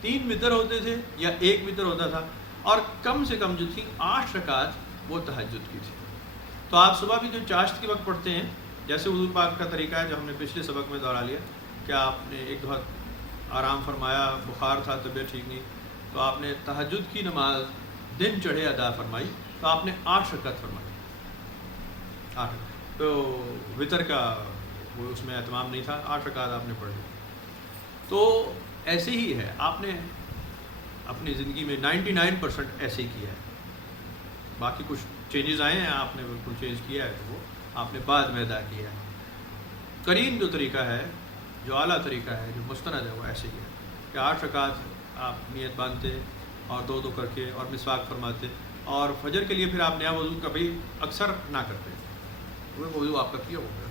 3 وتر ہوتے تھے یا 1 وتر ہوتا تھا، اور کم سے کم جو تھی 8 رکعت وہ تہجد کی تھی. تو آپ صبح بھی جو چاشت کے وقت پڑھتے ہیں، جیسے حضور پاک کا طریقہ ہے جو ہم نے پچھلے سبق میں دہرا لیا کہ آپ نے ایک دفعہ آرام فرمایا، بخار تھا، طبیعت ٹھیک نہیں، تو آپ نے تہجد کی نماز دن چڑھے ادا فرمائی، تو آپ نے 8 رکعت فرمائی. 8 تو وتر کا وہ اس میں اہتمام نہیں تھا، 8 رکعت آپ نے پڑھ لی. تو ایسے ہی ہے، آپ نے اپنی زندگی میں 99% ایسے ہی کیا ہے. باقی کچھ چینجز آئے ہیں، آپ نے بالکل چینج کیا ہے تو وہ آپ نے بعد میں ادا کیا ہے. کریم جو طریقہ ہے، جو اعلیٰ طریقہ ہے، جو مستند ہے، وہ ایسے ہی ہے کہ 8 رکعت آپ نیت باندھتے اور 2 کر کے اور مسواک فرماتے. اور فجر کے لیے پھر آپ نیا وضو کبھی اکثر نہ کرتے، وہ وضو آپ کا کیا ہوگا.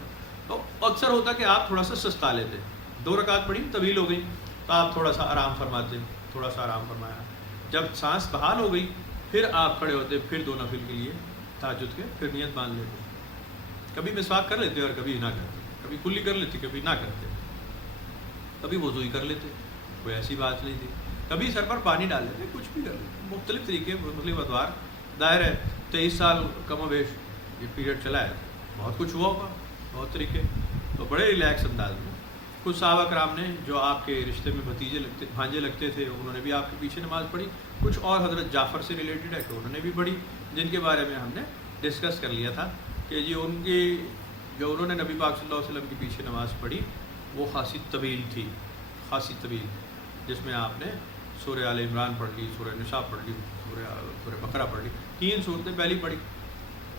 تو اکثر ہوتا کہ آپ تھوڑا سا سستا لیتے، 2 رکعت پڑھی طویل ہو گئی تو آپ تھوڑا سا آرام فرماتے، تھوڑا سا آرام فرمایا. جب سانس بحال ہو گئی پھر آپ کھڑے ہوتے، پھر 2 نفل کے لیے تہجد کے، پھر نیت باندھ لیتے. کبھی مسواک کر لیتے اور کبھی نہ کرتے، کبھی کلی کر لیتے کبھی نہ کرتے، کبھی وضو ہی کر لیتے، کوئی ایسی بات نہیں تھی، کبھی سر پر پانی ڈال لیتے، کچھ بھی کر لیتے، مختلف طریقے مختلف ادوار. ظاہر ہے 23 سال کم و بیش یہ پیریڈ چلا ہے، بہت کچھ ہوا ہوگا، بہت طریقے، تو بڑے ریلیکس انداز میں. کچھ صحابہ کرام نے جو آپ کے رشتے میں بھانجے لگتے تھے انہوں نے بھی آپ کے پیچھے نماز پڑھی. کچھ اور حضرت جعفر سے ریلیٹڈ ہے کہ انہوں نے بھی پڑھی، جن کے بارے میں ہم نے ڈسکس کر لیا تھا کہ جی ان کی جو انہوں نے نبی پاک صلی اللہ علیہ وسلم کے پیچھے نماز پڑھی وہ خاصی طویل تھی، خاصی طویل، جس میں آپ نے سورہ آل عمران پڑھ لی، سورہ نساء پڑھ لی، سورہ بقرہ پڑھ لی، 3 صورتیں پہلی پڑھی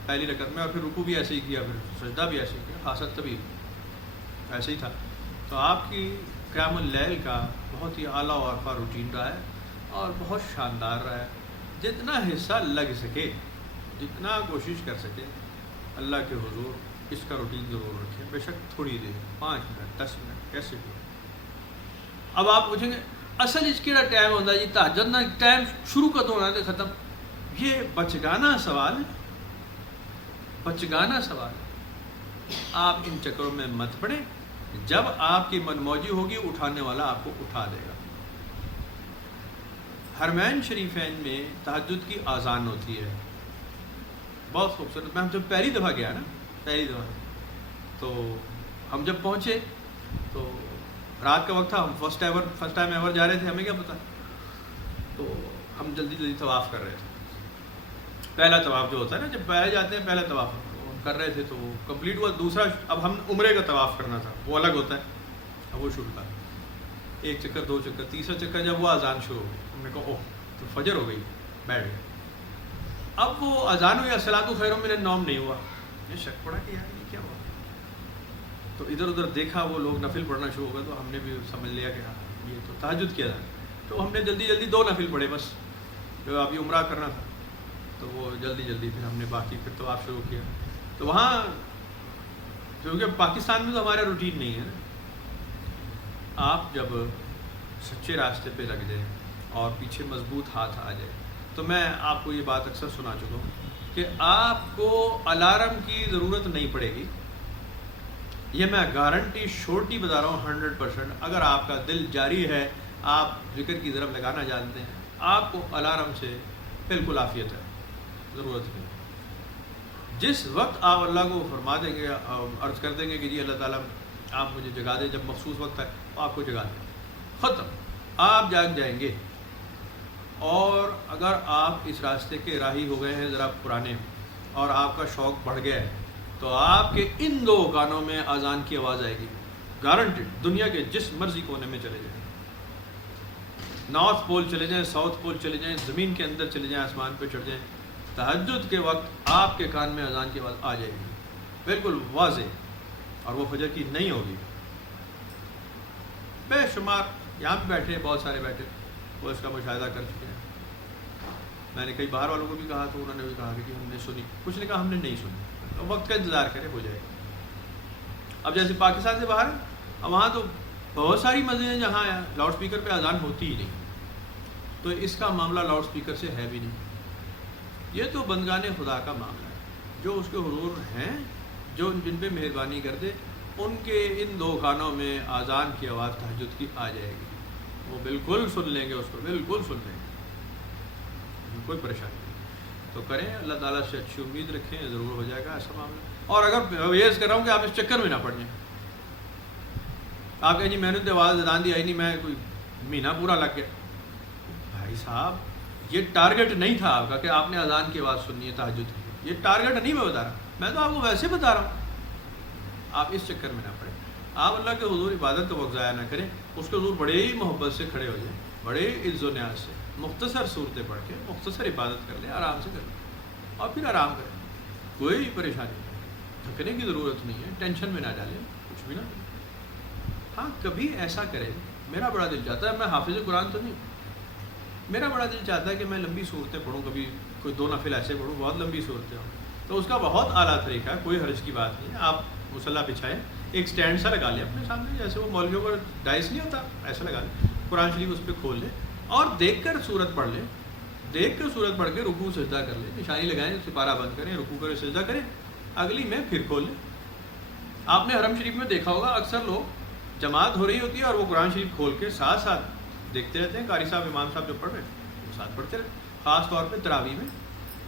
پہلی رکعت میں، اور پھر رکوع بھی ایسے ہی کیا، پھر سجدہ بھی ایسے ہی کیا، خاصا طویل ایسے ہی تھا. تو آپ کی قیام اللیل کا بہت ہی اعلیٰ و ارفع روٹین رہا ہے اور بہت شاندار رہا ہے. جتنا حصہ لگ سکے، جتنا کوشش کر سکے اللہ کے حضور اس کا روٹین ضرور رکھیں، بے شک تھوڑی دیر، 5 منٹ 10 منٹ کیسے بھی. اب آپ پوچھیں گے اصل اس کیڑا ٹائم ہوتا ہے جی تہجد نہ ٹائم شروع کدوں ہونا تو ختم؟ یہ بچگانا سوال ہے، بچگانا سوال ہے. آپ ان چکروں میں مت پڑیں، جب آپ کی من موجی ہوگی اٹھانے والا آپ کو اٹھا دے گا. حرمین شریفین میں تہجد کی اذان ہوتی ہے، بہت خوبصورت. میں ہم جب پہلی دفعہ گیا نا، پہلی دفعہ تو ہم جب پہنچے تو رات کا وقت تھا، ہم فرسٹ ٹائم ایور جا رہے تھے، ہمیں کیا پتا. تو ہم جلدی جلدی طواف کر رہے تھے. پہلا طواف جو ہوتا ہے نا، جب پہلے جاتے ہیں پہلا طواف ہم کر رہے تھے تو وہ کمپلیٹ ہوا. دوسرا اب ہم عمرے کا طواف کرنا تھا، وہ الگ ہوتا ہے، اب وہ شروع تھا. 1 چکر 2 چکر، تیسرا چکر جب وہ اذان شروع ہو گئی، ہم نے کہا اوہ تو فجر ہو گئی، بیٹھ گئے. اب وہ اذان ہوئی، الصلاۃ خیر من النوم نہیں ہوا. یہ شک پڑا کہ یار یہ کیا ہوا. تو ادھر ادھر دیکھا، وہ لوگ نفل پڑھنا شروع ہو گئے، تو ہم نے بھی سمجھ لیا کہ ہاں یہ تو تہجد کی اذان. تو ہم نے جلدی جلدی 2 نفل پڑھے بس، جو ابھی عمرہ کرنا تھا تو وہ جلدی جلدی پھر ہم نے باقی پھر طواف شروع کیا. تو وہاں کیونکہ پاکستان میں تو ہمارا روٹین نہیں ہے نا، آپ جب سچے راستے پہ لگ جائیں اور پیچھے مضبوط ہاتھ آ جائے، تو میں آپ کو یہ بات اکثر سنا چکا ہوں کہ آپ کو الارم کی ضرورت نہیں پڑے گی. یہ میں گارنٹی شورٹی بتا رہا ہوں 100%. اگر آپ کا دل جاری ہے، آپ ذکر کی طرف لگانا جانتے ہیں، آپ کو الارم سے بالکل عافیت ہے، ضرورت نہیں. جس وقت آپ اللہ کو فرما دیں گے، عرض کر دیں گے کہ جی اللہ تعالیٰ آپ مجھے جگا دیں، جب مخصوص وقت ہے تو آپ کو جگا دیں، ختم، آپ جاگ جائیں گے. اور اگر آپ اس راستے کے راہی ہو گئے ہیں ذرا پرانے اور آپ کا شوق بڑھ گیا ہے، تو آپ کے ان 2 کانوں میں اذان کی آواز آئے گی، گارنٹیڈ. دنیا کے جس مرضی کونے میں چلے جائیں، نارتھ پول چلے جائیں، ساؤتھ پول چلے جائیں، زمین کے اندر چلے جائیں، آسمان پہ چڑھ جائیں، تہجد کے وقت آپ کے کان میں اذان کی آواز آ جائے گی، بالکل واضح. اور وہ فجر کی نہیں ہوگی. بے شمار یہاں پہ بیٹھے، بہت سارے بیٹھے، وہ اس کا مشاہدہ کر چکے ہیں. میں نے کئی باہر والوں کو بھی کہا تو انہوں نے بھی کہا کہ ہم نے سنی، کچھ نے کہا ہم نے نہیں سنی. وقت کا انتظار کرے، ہو جائے گا. اب جیسے پاکستان سے باہر، اب وہاں تو بہت ساری مسجدیں ہیں جہاں لاؤڈ سپیکر پہ اذان ہوتی ہی نہیں. تو اس کا معاملہ لاؤڈ سپیکر سے ہے بھی نہیں. یہ تو بندگان خدا کا معاملہ ہے، جو اس کے حضور ہیں، جو جن پہ مہربانی کر دے، ان کے ان 2 کانوں میں اذان کی آواز تہجد کی آ جائے گی، وہ بالکل سن لیں گے، اس کو بالکل سن لیں گے، کوئی پریشانی نہیں. تو کریں، اللہ تعالیٰ سے اچھی امید رکھیں، ضرور ہو جائے گا ایسا معاملہ. اور اگر یہ کر رہا ہوں کہ آپ اس چکر میں نہ پڑ جائیں، آپ کہیں جی میں نے تو آواز اذان دی آئی نہیں، میں کوئی مہینہ پورا لگ گیا. بھائی صاحب یہ ٹارگٹ نہیں تھا آپ کا کہ آپ نے اذان کی آواز سننی ہے تہجد کی، یہ ٹارگٹ نہیں میں بتا رہا، میں تو آپ کو ویسے بتا رہا ہوں. آپ اس چکر میں نہ پڑیں. آپ اللہ کے حضور عبادت کا وقت ضائع نہ کریں، اس کے حضور بڑے ہی محبت سے کھڑے ہو جائیں، بڑے عز و نیاز سے مختصر صورتیں پڑھ کے مختصر عبادت کر لیں، آرام سے کر لیں اور پھر آرام کریں. کوئی پریشانی نہیں، تھکنے کی ضرورت نہیں ہے، ٹینشن میں نہ ڈالیں، کچھ بھی نہ کریں. ہاں کبھی ایسا کریں، میرا بڑا دل چاہتا ہے، میں حافظ قرآن تو نہیں، میرا بڑا دل چاہتا ہے کہ میں لمبی صورتیں پڑھوں، کبھی کوئی 2 نفل ایسے پڑھوں، بہت لمبی صورتیں ہوں. تو اس کا بہت اعلیٰ طریقہ ہے، کوئی حرج کی بات نہیں ہے. آپ مصلی بچھائیں، ایک سٹینڈ سا لگا لیں اپنے سامنے، جیسے وہ مولویوں کا ڈائس نہیں ہوتا، ایسا لگا لیں، قرآن شریف اس پہ کھول لیں اور دیکھ کر صورت پڑھ لیں. دیکھ کر صورت پڑھ کے رکوع سجدہ کر لیں، نشانی لگائیں، سپارہ بند کریں، رکوع کریں، سجدہ کریں، اگلی میں پھر کھول لیں. آپ نے حرم شریف میں دیکھا ہوگا اکثر لوگ جماعت ہو رہی ہوتی ہے اور وہ قرآن شریف کھول کے ساتھ ساتھ دیکھتے رہتے ہیں، قاری صاحب امام صاحب جو پڑھ رہے ہیں وہ ساتھ پڑھتے رہتے، خاص طور پہ تراویح میں.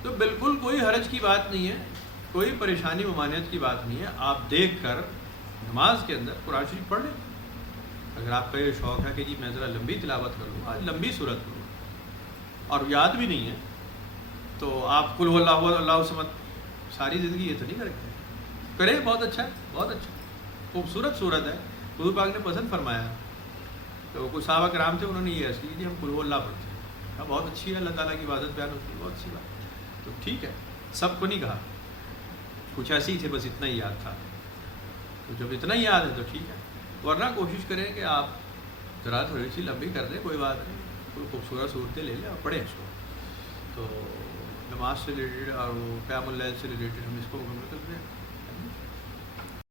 تو بالکل کوئی حرج کی بات نہیں ہے، کوئی پریشانی ممانعت کی بات نہیں ہے. آپ دیکھ کر نماز کے اندر قرآن شریف پڑھ لیں. اگر آپ کا یہ شوق ہے کہ جی میں ذرا لمبی تلاوت کر لوں، آج لمبی صورت پڑھوں اور یاد بھی نہیں ہے، تو آپ قل هو اللہ اللہ صمد ساری زندگی یہ تو نہیں کریں. بہت اچھا ہے، بہت اچھا، خوبصورت صورت ہے، حضور پاک نے پسند فرمایا. تو کچھ صحابہ کرام تھے، انہوں نے یہ ایسی کہ ہم قل هو اللہ پڑھتے ہیں. کہا بہت اچھی ہے، اللہ تعالیٰ کی عبادت بیان ہوتی ہے، بہت اچھی بات. تو ٹھیک ہے، سب کو نہیں کہا، کچھ ایسے ہی تھے بس اتنا ہی یاد تھا. تو جب اتنا ہی یاد ہے تو ٹھیک ہے، ورنہ کوشش کریں کہ آپ ذرا تھوڑی سی لمبی کر دیں، کوئی بات نہیں، کوئی خوبصورت صورتیں لے لیں اور پڑھیں اس کو. تو نماز سے ریلیٹڈ اور وہ قیام اللیل سے ریلیٹڈ ہم اس کو مکمل کرتے ہیں.